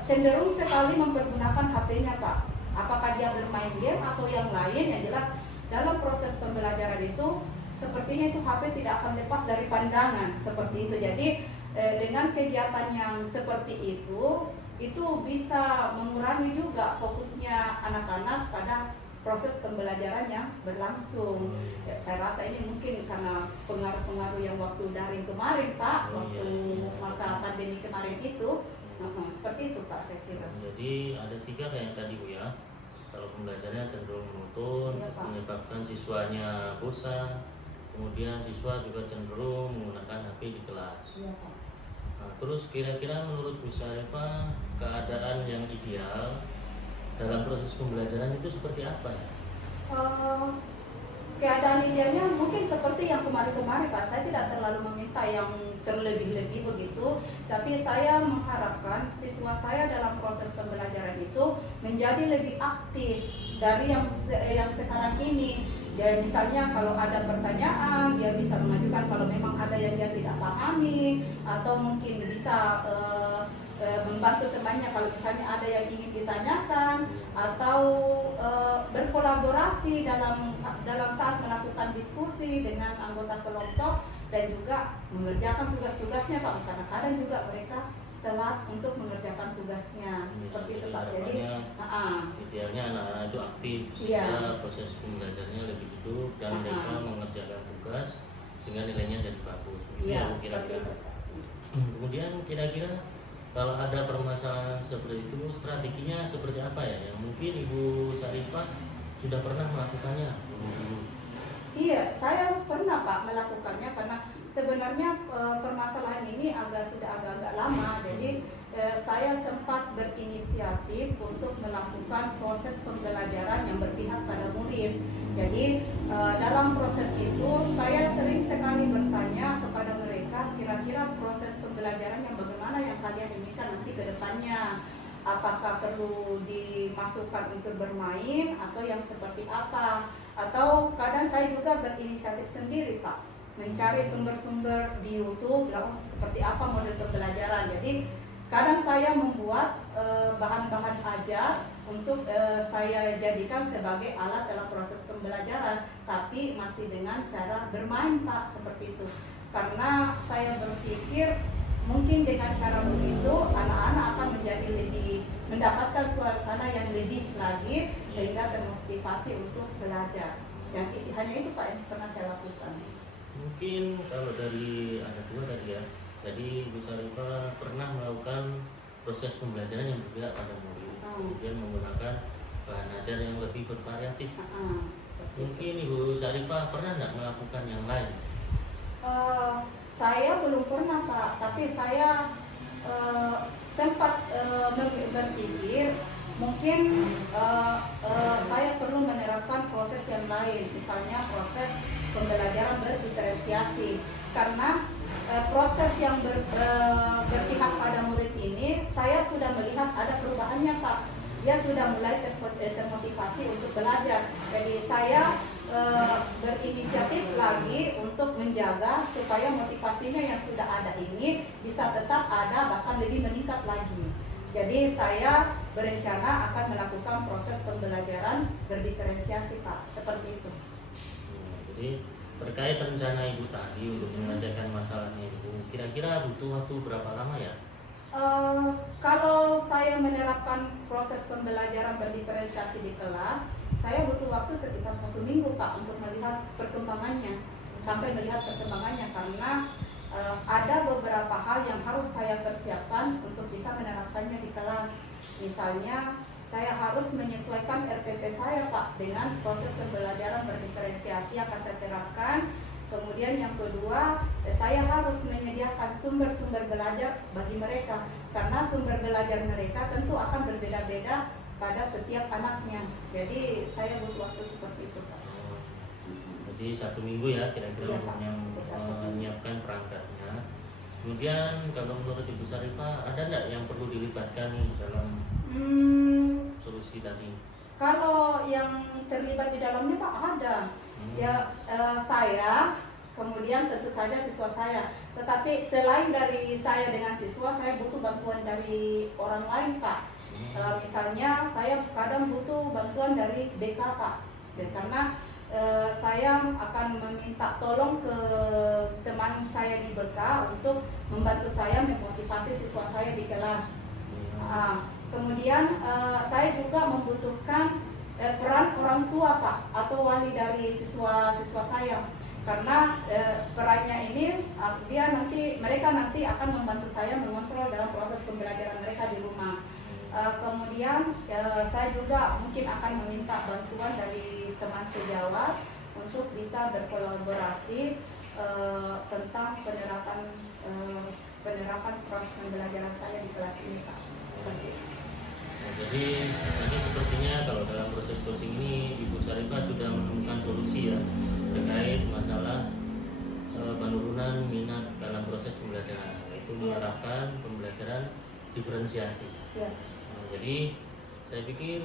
cenderung sekali mempergunakan HP-nya Pak. Apakah dia bermain game atau yang lain, yang jelas dalam proses pembelajaran itu sepertinya itu HP tidak akan lepas dari pandangan seperti itu. Jadi dengan kegiatan yang seperti itu bisa mengurangi juga fokusnya anak-anak pada proses pembelajaran yang berlangsung. Ya, saya rasa ini mungkin karena pengaruh-pengaruh yang waktu daring kemarin Pak, waktu masa pandemi kemarin itu, seperti itu Pak saya kira. Jadi ada 3 kayak tadi Bu ya. Kalau pembelajarannya cenderung monoton, menyebabkan siswanya bosan, kemudian siswa juga cenderung menggunakan HP di kelas. Iya Pak. Nah, terus kira-kira menurut Bu Syarifah keadaan yang ideal dalam proses pembelajaran itu seperti apa ya? Keadaan idealnya mungkin seperti yang kemarin-kemarin Pak. Saya tidak terlalu meminta yang terlebih-lebih begitu, tapi saya mengharapkan siswa saya dalam proses pembelajaran itu menjadi lebih aktif dari yang sekarang ini. Ya, misalnya kalau ada pertanyaan dia bisa mengajukan kalau memang ada yang dia tidak pahami, atau mungkin bisa membantu temannya kalau misalnya ada yang ingin ditanyakan, atau berkolaborasi dalam saat melakukan diskusi dengan anggota kelompok, dan juga mengerjakan tugas-tugasnya Pak. Karena kadang juga mereka telat untuk mengerjakan tugasnya seperti itu Pak. Jadi idealnya anak-anak itu aktif sehingga proses pembelajarannya lebih hidup dan mereka mengerjakan tugas sehingga nilainya jadi bagus. Iya, kira-kira. Kemudian kira-kira kalau ada permasalahan seperti itu, strateginya seperti apa ya? Yang mungkin Ibu Syarifah sudah pernah melakukannya dulu. Iya, saya pernah Pak melakukannya karena sebenarnya permasalahan ini sudah agak-agak lama. Jadi saya sempat berinisiatif untuk melakukan proses pembelajaran yang berpihak pada murid. Jadi dalam proses itu saya sering sekali bertanya kepada mereka, kira-kira proses pembelajaran yang bagaimana yang kalian inginkan nanti ke depannya. Apakah perlu dimasukkan unsur bermain atau yang seperti apa? Atau kadang saya juga berinisiatif sendiri Pak, mencari sumber-sumber di YouTube seperti apa model pembelajaran. Jadi kadang saya membuat bahan-bahan ajar untuk saya jadikan sebagai alat dalam proses pembelajaran, tapi masih dengan cara bermain Pak, seperti itu. Karena saya berpikir mungkin dengan cara begitu anak-anak akan menjadi lebih mendapatkan suasana yang lebih lagi sehingga termotivasi untuk belajar. Yang hanya itu Pak yang pernah saya lakukan. Mungkin kalau dari ada 2 tadi ya. Jadi Bu Syarifah pernah melakukan proses pembelajaran yang berbeda pada murid, kemudian menggunakan bahan ajar yang lebih bervariatif. Mungkin Ibu Syarifah pernah nggak melakukan yang lain? Saya belum pernah Pak, tapi saya sempat mungkin saya perlu menerapkan proses yang lain, misalnya proses pembelajaran berdiferensiasi, karena proses yang berpihak pada murid ini saya sudah melihat ada perubahannya Pak. Dia sudah mulai termotivasi untuk belajar. Jadi saya berinisiatif lagi untuk menjaga supaya motivasinya yang sudah ada ini bisa tetap ada, bahkan lebih meningkat lagi. Jadi saya berencana akan melakukan proses pembelajaran berdiferensiasi Pak, seperti itu. Jadi terkait rencana Ibu tadi untuk menyelesaikan masalahnya Ibu, kira-kira butuh waktu berapa lama ya? Kalau saya menerapkan proses pembelajaran berdiferensiasi di kelas, saya butuh waktu sekitar 1 minggu Pak untuk melihat perkembangannya, sampai melihat perkembangannya, karena ada beberapa hal yang harus saya persiapkan untuk bisa menerapkannya di kelas. Misalnya saya harus menyesuaikan RPP saya Pak dengan proses pembelajaran berdiferensiasi yang akan saya terapkan. Kemudian yang kedua, saya harus menyediakan sumber-sumber belajar bagi mereka, karena sumber belajar mereka tentu akan berbeda-beda pada setiap anaknya. Jadi saya butuh waktu seperti itu Pak. Jadi 1 minggu ya kira-kira Iya, untuk Pak. menyiapkan perangkatnya. Kemudian kalau menurut Ibu Sarifah ada nggak yang perlu dilibatkan dalam solusi tadi? Kalau yang terlibat di dalamnya Pak ada. Ya saya, kemudian tentu saja siswa saya. Tetapi selain dari saya dengan siswa, saya butuh bantuan dari orang lain Pak. Misalnya saya kadang butuh bantuan dari BK Pak. Dan karena saya akan meminta tolong ke teman saya di BK untuk membantu saya memotivasi siswa saya di kelas. Kemudian saya juga membutuhkan peran orang tua Pak, atau wali dari siswa-siswa saya, karena perannya ini mereka nanti akan membantu saya mengontrol dalam proses pembelajaran mereka di rumah. Kemudian saya juga mungkin akan meminta bantuan dari teman sejawat untuk bisa berkolaborasi tentang penerapan proses pembelajaran saya di kelas ini Pak. Seperti itu. Jadi tadi sepertinya kalau dalam proses coaching ini Ibu Sarifah sudah menemukan solusi ya terkait masalah penurunan minat dalam proses pembelajaran, yaitu menerapkan pembelajaran diferensiasi. Ya. Jadi saya pikir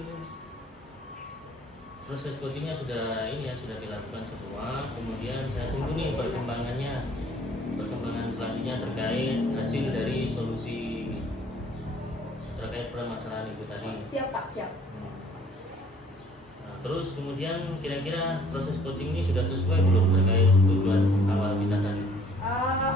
proses coachingnya sudah dilakukan semua. Kemudian saya tunggu nih perkembangan selanjutnya terkait hasil dari solusi terkait permasalahan Ibu tadi. Siap Pak, siap. Nah, terus kemudian kira-kira proses coaching ini sudah sesuai belum terkait tujuan awal kita tadi?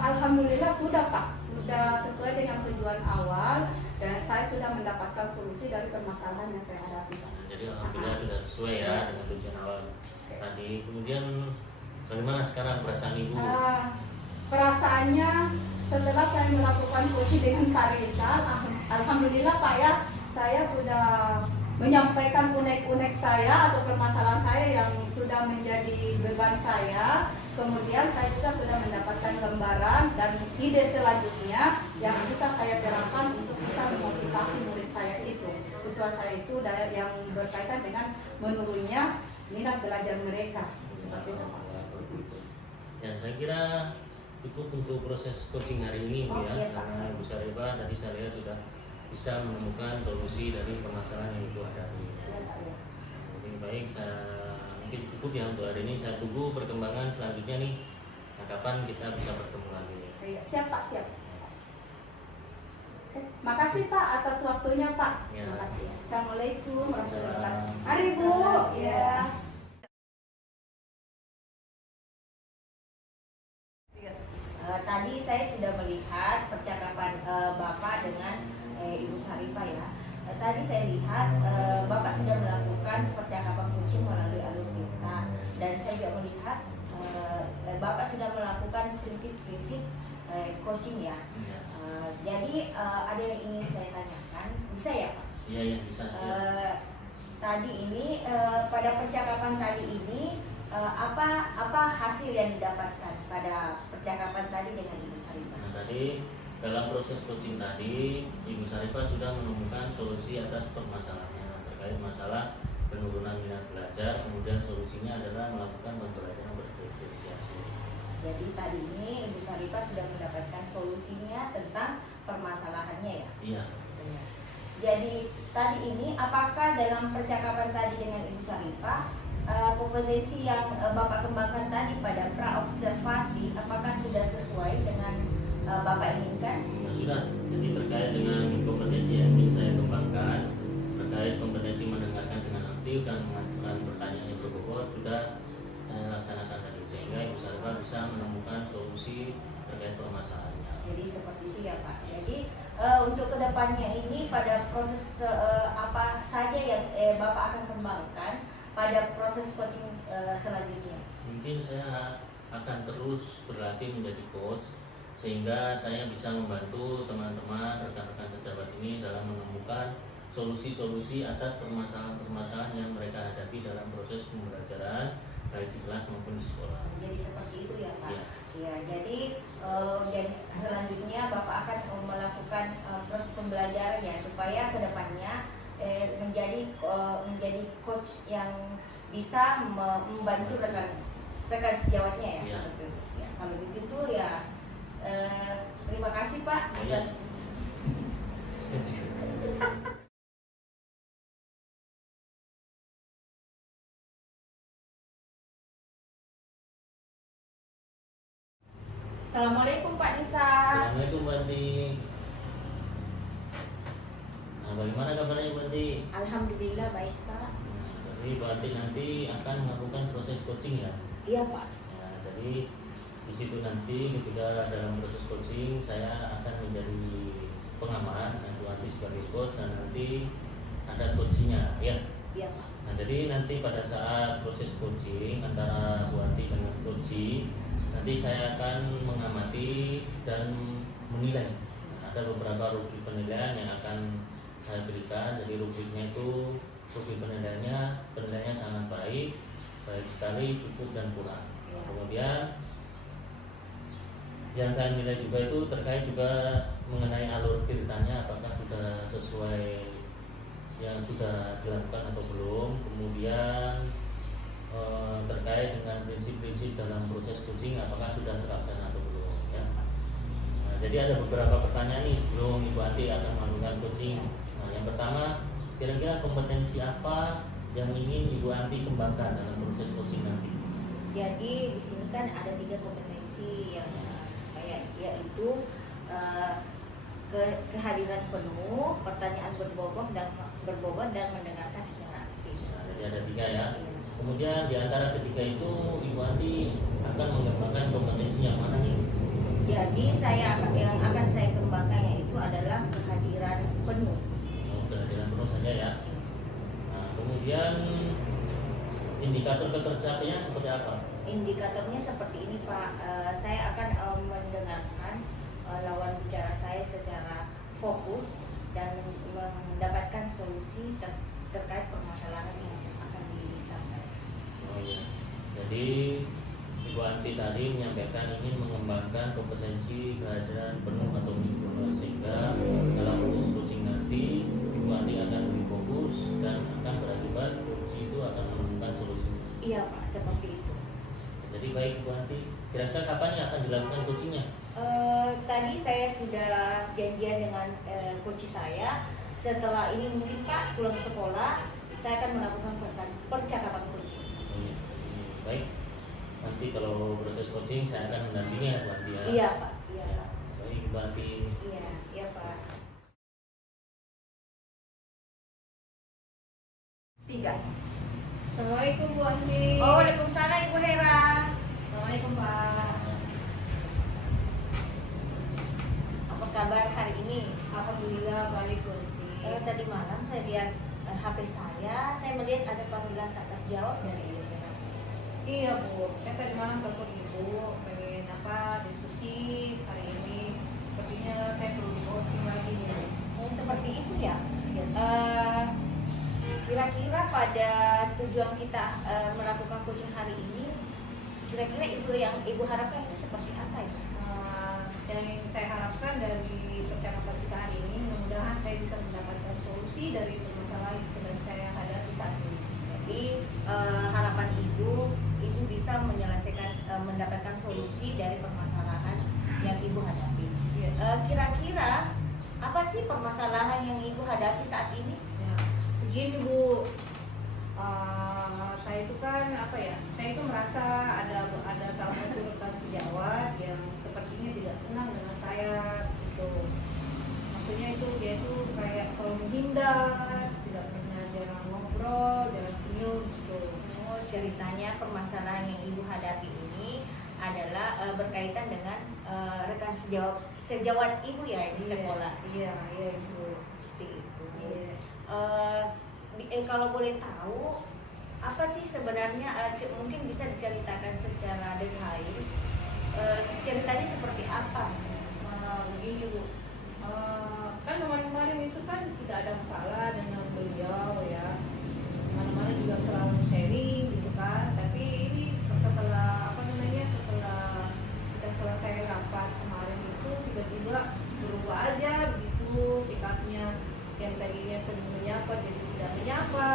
Alhamdulillah sudah Pak, sudah sesuai dengan tujuan awal dan saya sudah mendapatkan solusi dari permasalahan yang saya hadapi Pak. Nah, jadi alhamdulillah sudah sesuai ya dengan tujuan awal tadi. Kemudian bagaimana sekarang perasaan Ibu? Perasaannya setelah saya melakukan coaching dengan Kak Rizal, alhamdulillah Pak ya, saya sudah menyampaikan unek-unek saya atau permasalahan saya yang sudah menjadi beban saya. Kemudian saya juga sudah mendapatkan gambaran dan ide selanjutnya yang bisa saya terapkan untuk bisa memotivasi murid saya itu, siswa saya itu yang berkaitan dengan menurunnya minat belajar mereka. Seperti itu Pak. Ya, saya kira cukup untuk proses coaching hari ini Bu ya, Iya, Pak. karena Ibu Sarifah tadi saya lihat sudah bisa menemukan solusi dari permasalahan yang Ibu hadapi. Iya, Pak, ya. Jadi baik, mungkin cukup ya untuk hari ini. Saya tunggu perkembangan selanjutnya nih. Nah, kapan kita bisa bertemu lagi? Iya, siap Pak, siap. Makasih Pak atas waktunya Pak. Ya. Terima kasih. Assalamualaikum warahmatullahi wabarakatuh. Salam. Mari Bu. Ya. Tadi saya sudah melihat percakapan Bapak dengan Ibu Sarifah ya. Tadi saya lihat Bapak sudah melakukan percakapan coaching melalui alur kita, dan saya juga melihat Bapak sudah melakukan prinsip-prinsip coaching ya. Ya. Jadi ada yang ingin saya tanyakan, bisa ya Pak? Iya, ya, bisa. Tadi ini pada percakapan tadi ini apa hasil yang didapatkan pada percakapan tadi dengan Ibu Sarifah? Nah, tadi dalam proses coaching tadi Ibu Sarifah sudah menemukan solusi atas permasalahannya terkait terkait masalah penurunan minat belajar, kemudian solusinya adalah melakukan pembelajaran berdiferensiasi. Jadi tadi ini Ibu Sarifah sudah mendapatkan solusinya tentang permasalahannya ya. Iya. Jadi tadi ini apakah dalam percakapan tadi dengan Ibu Sarifah kompetensi yang Bapak kembangkan tadi pada pra-observasi apakah sudah sesuai dengan Bapak inginkan? Nah, sudah. Jadi terkait dengan kompetensi yang ingin saya kembangkan, terkait kompetensi mendengarkan dengan aktif dan mengajukan pertanyaan yang berbobot sudah saya laksanakan tadi, sehingga Ibu Sarifah bisa menemukan solusi terkait permasalahannya. Jadi seperti itu ya Pak. Jadi untuk kedepannya ini pada proses apa saja yang Bapak akan kembangkan pada proses coaching selanjutnya? Mungkin saya akan terus berlatih menjadi coach, sehingga saya bisa membantu teman-teman rekan-rekan pejabat ini dalam menemukan solusi-solusi atas permasalahan-permasalahan yang mereka hadapi dalam proses pembelajaran baik di kelas maupun di sekolah. Jadi seperti itu ya Pak. Ya. Ya, jadi selanjutnya Bapak akan melakukan proses pembelajaran ya supaya kedepannya menjadi coach yang bisa membantu rekan sejawatnya ya. Ya. Seperti itu. Ya, kalau begitu ya terima kasih Pak. Ya. Assalamualaikum Pak Nisa. Assalamualaikum Mbak Ti. Nah, bagaimana kabarnya Mbak Ti? Alhamdulillah baik Pak. Nah, jadi Mbak Ti nanti akan melakukan proses coaching ya. Iya Pak. Nah, jadi di situ nanti ketika dalam proses coaching saya akan menjadi pengamat dan Bu Ati sebagai coach, dan nanti ada coachingnya ya. Iya Pak. Nah, jadi nanti pada saat proses coaching antara Bu Ati dengan coaching, nanti saya akan mengamati dan menilai. Nah, ada beberapa rubrik penilaian yang akan saya berikan. Jadi rubriknya itu rubrik penilaiannya sangat baik sekali, cukup dan kurang. Nah, kemudian yang saya nilai juga itu terkait juga mengenai alur ceritanya, apakah sudah sesuai yang sudah dilakukan atau belum. Kemudian terkait dengan prinsip-prinsip dalam proses coaching, apakah sudah terlaksana atau belum ya. Nah, jadi ada beberapa pertanyaan nih sebelum Ibu Ati akan melakukan coaching. Nah, yang pertama, kira-kira kompetensi apa yang ingin Ibu Ati kembangkan dalam proses coaching nanti? Jadi di sini kan ada 3 kompetensi yang kayak yaitu kehadiran penuh, pertanyaan berbobot dan mendengarkan secara aktif. Nah, jadi ada 3 ya. Kemudian di antara ketiga itu Ibu Ati akan mengembangkan kompetensi yang mana nih? Jadi yang akan saya kembangkan yaitu adalah kehadiran penuh. Kehadiran penuh saja ya. Nah, kemudian indikator ketercapaiannya seperti apa? Indikatornya seperti ini Pak. Saya akan mendengarkan lawan bicara saya secara fokus dan mendapatkan solusi terkait permasalahan yang akan disampaikan. Oh iya. Jadi Ibu Ati tadi menyampaikan ingin mengembangkan kompetensi kehadiran penuh atau mindfulness, sehingga dalam proses coaching nanti Ibu Ati akan lebih fokus dan akan berakibat coach itu akan menemukan solusinya. Iya Pak, seperti itu. Jadi baik Ibu Ati, kira-kira kapan ya akan dilakukan coachingnya? Tadi saya sudah janjian dengan coach saya. Setelah ini mungkin Pak pulang sekolah, saya akan melakukan percakapan coaching. Oh iya. Baik. Nanti kalau proses coaching saya akan mendampingi ya Bu Ati ya. Iya Pak. Iya Ya, Pak. baik Bu Ati. Iya, iya Pak. 3. Assalamualaikum Bu Ati. Oh, waalaikumsalam Ibu Hera. Assalamualaikum Pak. Apa kabar hari ini? Alhamdulillah baik Bu Ati. Tadi malam saya lihat HP saya melihat ada panggilan tak terjawab dari Ibu Hera. Iya Bu, saya tadi malam telepon Ibu pengen diskusi hari ini. Sepertinya saya perlu di coaching lagi ya. Seperti itu ya. Kira-kira pada tujuan kita melakukan coaching hari ini, kira-kira yang Ibu harapkan itu seperti apa ya? Yang saya harapkan dari percakapan kita hari ini, mudah-mudahan saya bisa mendapatkan solusi dari permasalahan yang sedang saya hadapi saat ini. Jadi harapan ibu bisa menyelesaikan, mendapatkan solusi dari permasalahan yang ibu hadapi. Iya. Kira-kira apa sih permasalahan yang ibu hadapi saat ini? Ya, begini Bu, saya itu kan saya itu merasa ada salah satu rekan sejawat yang sepertinya tidak senang dengan saya gitu. Maksudnya itu dia itu kayak selalu menghindar, tidak pernah jarang ngobrol, jarang senyum gitu. Oh, ceritanya permasalahan yang ibu hadapi ini adalah berkaitan dengan rekan sejawat ibu ya di sekolah. Iya Ibu. Seperti itu. Iya. Kalau boleh tahu apa sih sebenarnya, mungkin bisa diceritakan secara detail, ceritanya seperti apa? Begini Bu, kan kemarin-kemarin itu kan tidak ada masalah dengan beliau ya, kemarin-kemarin juga selalu sharing gitu kan. Tapi ini setelah setelah kita selesai rapat kemarin itu tiba-tiba berubah aja begitu sikapnya, yang tadinya sering menyapa jadi tidak menyapa.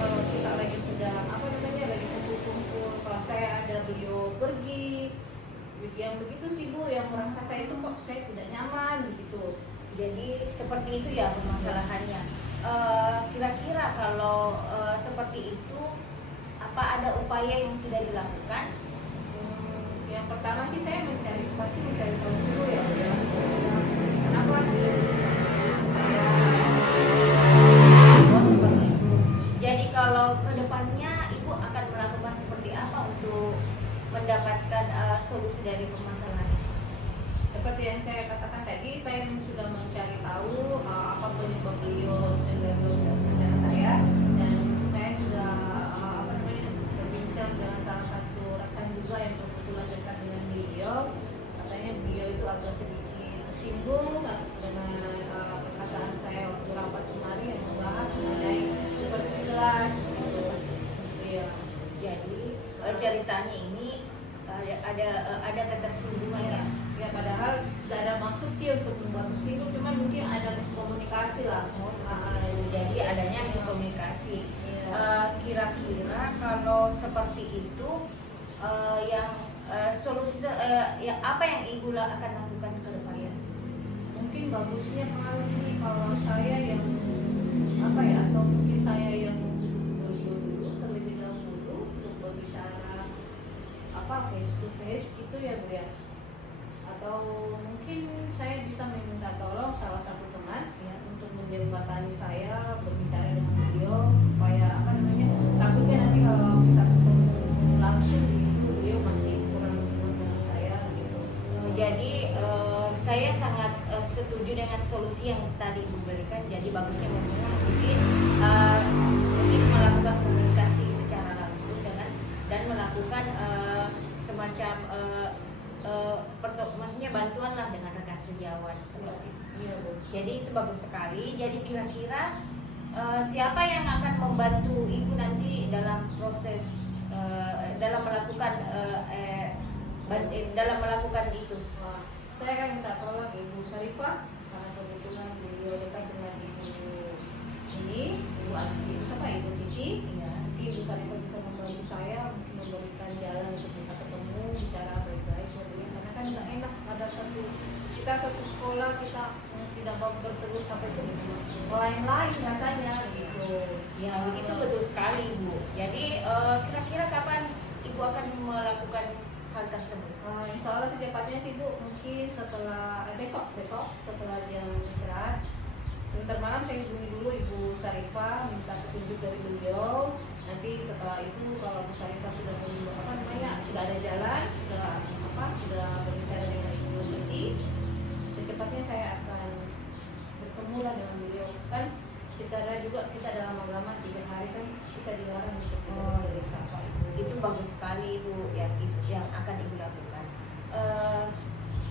Kalau kita lagi sedang lagi kumpul-kumpul, kalau saya ada beliau pergi, yang begitu sih Bu, yang merasa saya itu kok saya tidak nyaman begitu. Jadi seperti itu ya permasalahannya. Kira-kira kalau seperti itu, apa ada upaya yang sudah dilakukan? Yang pertama sih saya pasti mencari tahu dulu ya, kenapa dia saya. Oh, seperti itu. Jadi kalau kedepannya ibu akan melakukan seperti apa untuk mendapatkan solusi dari permasalahan ini? Seperti yang saya katakan tadi, saya sudah mencari tahu apa penyebab beliau sehingga belum berkesan dengan saya, dan saya sudah berbincang dengan salah satu rekan juga yang kebetulan dekat dengan beliau. Katanya beliau itu agak sedikit tersinggung dengan perkataan saya waktu rapat kemarin yang membahas mengenai seperti kelas. Iya. Jadi ceritanya ini ada ketersinggungan ya. Ya padahal tidak ada maksud sih untuk membuat tersinggung, cuma mungkin ada miskomunikasi lah. Jadi adanya miskomunikasi. Iya. Kira-kira kalau seperti itu, yang solusi apa yang ibu akan lakukan ke depannya? Mungkin bagusnya kalau saya yang atau mungkin saya yang beliau dulu terlebih dahulu untuk berbicara face to face gitu ya Bu ya. Atau mungkin saya bisa meminta tolong salah satu teman ya untuk menjembatani saya berbicara dengan beliau supaya takutnya nanti kalau kita ketemu langsung gitu beliau masih kurang senang dengan saya gitu. Jadi saya sangat setuju dengan solusi yang tadi ibu berikan. Jadi bagusnya memang mungkin melakukan komunikasi secara langsung dan melakukan semacam maksudnya bantuan lah dengan rekan sejawat seperti itu. Iya Bu. Jadi itu bagus sekali. Jadi kira-kira siapa yang akan membantu ibu nanti dalam proses dalam melakukan itu? Saya akan minta tolong Ibu Sarifah karena kebetulan beliau dekat dengan Ibu Siti. Ya. Ibu Sarifah bisa membantu saya mungkin memberikan jalan untuk bisa ketemu bicara baik-baik karena kan nggak enak ada kita satu sekolah kita tidak mau bertemu sampai ke lain-lain rasanya gitu. Ya, itu betul sekali Ibu. Jadi kira-kira kapan Ibu akan melakukan hal tersebut? Insya Allah secepatnya sih Bu, mungkin setelah besok setelah jam istirahat. Sebentar malam saya hubungi dulu Ibu Sarifah minta petunjuk dari beliau. Nanti setelah itu kalau Bu Sarifah sudah sudah ada jalan, sudah berbicara dengan Ibu Siti, secepatnya saya akan bertemu lah dengan beliau. Kan secara juga kita dalam agama 3 hari kan kita dilarang untuk bersapa. Itu bagus sekali Ibu yang akan Ibu lakukan.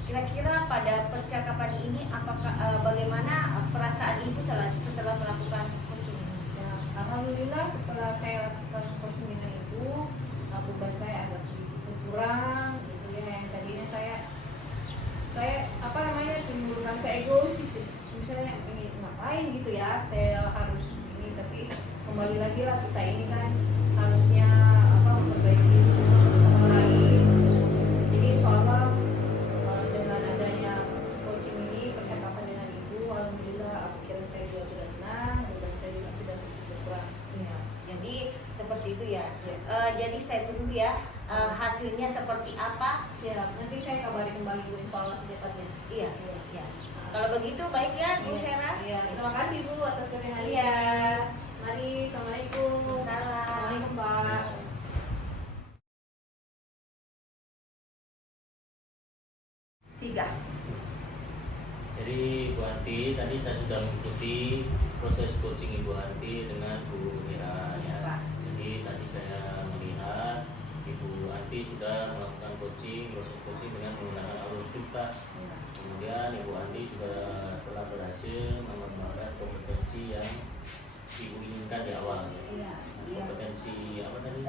Kira-kira pada percakapan ini apakah bagaimana perasaan Ibu setelah melakukan coaching? Ya, alhamdulillah setelah saya lakukan coaching dengan Ibu, beban saya agak sedikit berkurang gitu ya. Yang tadinya saya timbul rasa egois, misalnya ingin ngapain gitu ya saya harus ini, tapi kembali lagi lah kita ini kan harusnya memperbaiki sama lain. Jadi insya Allah dengan adanya coaching ini, percakapan dengan ibu, alhamdulillah pikiran saya juga sudah tenang dan saya juga sudah berkurang. Ya, jadi seperti itu ya. Jadi saya tunggu ya hasilnya seperti apa. Siap, nanti saya kabari kembali Bu insya Allah secepatnya. Iya, iya. Kalau begitu baik ya Bu Hera. Iya, terima kasih Bu atas kerenannya. Iya. Mari, assalamualaikum. Salam. Assalamualaikum Pak. Tiga. Jadi Bu Anti, tadi saya sudah mengikuti proses coaching Ibu Anti dengan Bu Mira ya. Jadi tadi saya melihat Ibu Anti sudah melakukan proses coaching dengan menggunakan alur cipta. Kemudian Ibu Anti juga telah berhasil mengembangkan kompetensi yang Ibu inginkan di awal ya. Iya, iya. Kompetensi apa tadi?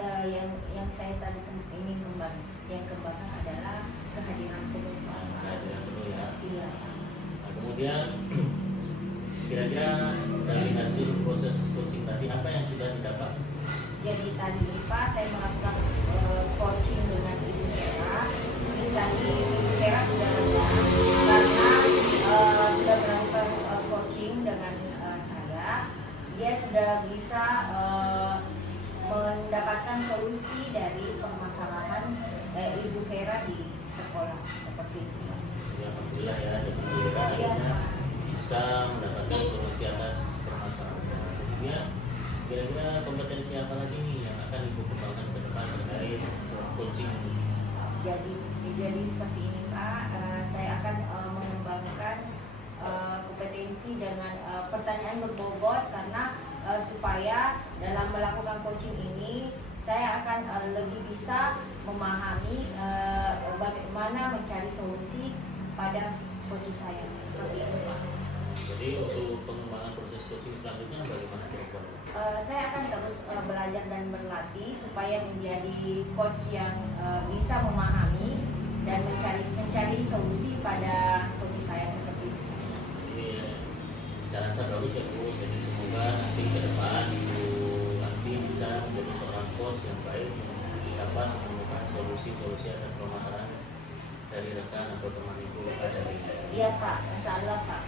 Yang saya tadi ingin kembangkan adalah kehadiran penumpang. Kehadiran penuh ya. Iya. Nah, kemudian kira-kira dari hasil proses coaching tadi apa yang sudah didapat? Jadi tadi nih Pak, saya melakukan coaching dengan Ibu Hera. Ini tadi Ibu Hera sudah ada karena sudah melakukan coaching dengan saya. Dia sudah bisa mendapatkan solusi dari permasalahan Ibu Hera di sekolah seperti itu. Ya, alhamdulillah ya, jadi Bu Mira Iya, akhirnya Pak. bisa mendapatkan solusi atas permasalahan. Kemudian kira-kira kompetensi apa lagi nih yang akan Ibu kembangkan ke depan terkait coaching ini? Jadi seperti ini Pak, saya akan mengembangkan kompetensi dengan pertanyaan berbobot karena supaya dalam melakukan coaching ini saya akan lebih bisa memahami bagaimana mencari solusi pada coaching saya seperti itu Pak. Jadi untuk pengembangan proses coaching selanjutnya bagaimana kira-kira? Saya akan terus belajar dan berlatih supaya menjadi coach yang bisa memahami dan mencari solusi pada coach saya seperti itu. Jadi jalan saya bagus ya Bu. Jadi semoga nanti ke depan Ibu nanti bisa menjadi seorang coach yang baik, dapat menemukan solusi-solusi atas permasalahan dari rekan atau teman Ibu dari. Iya Pak, insya Allah Pak.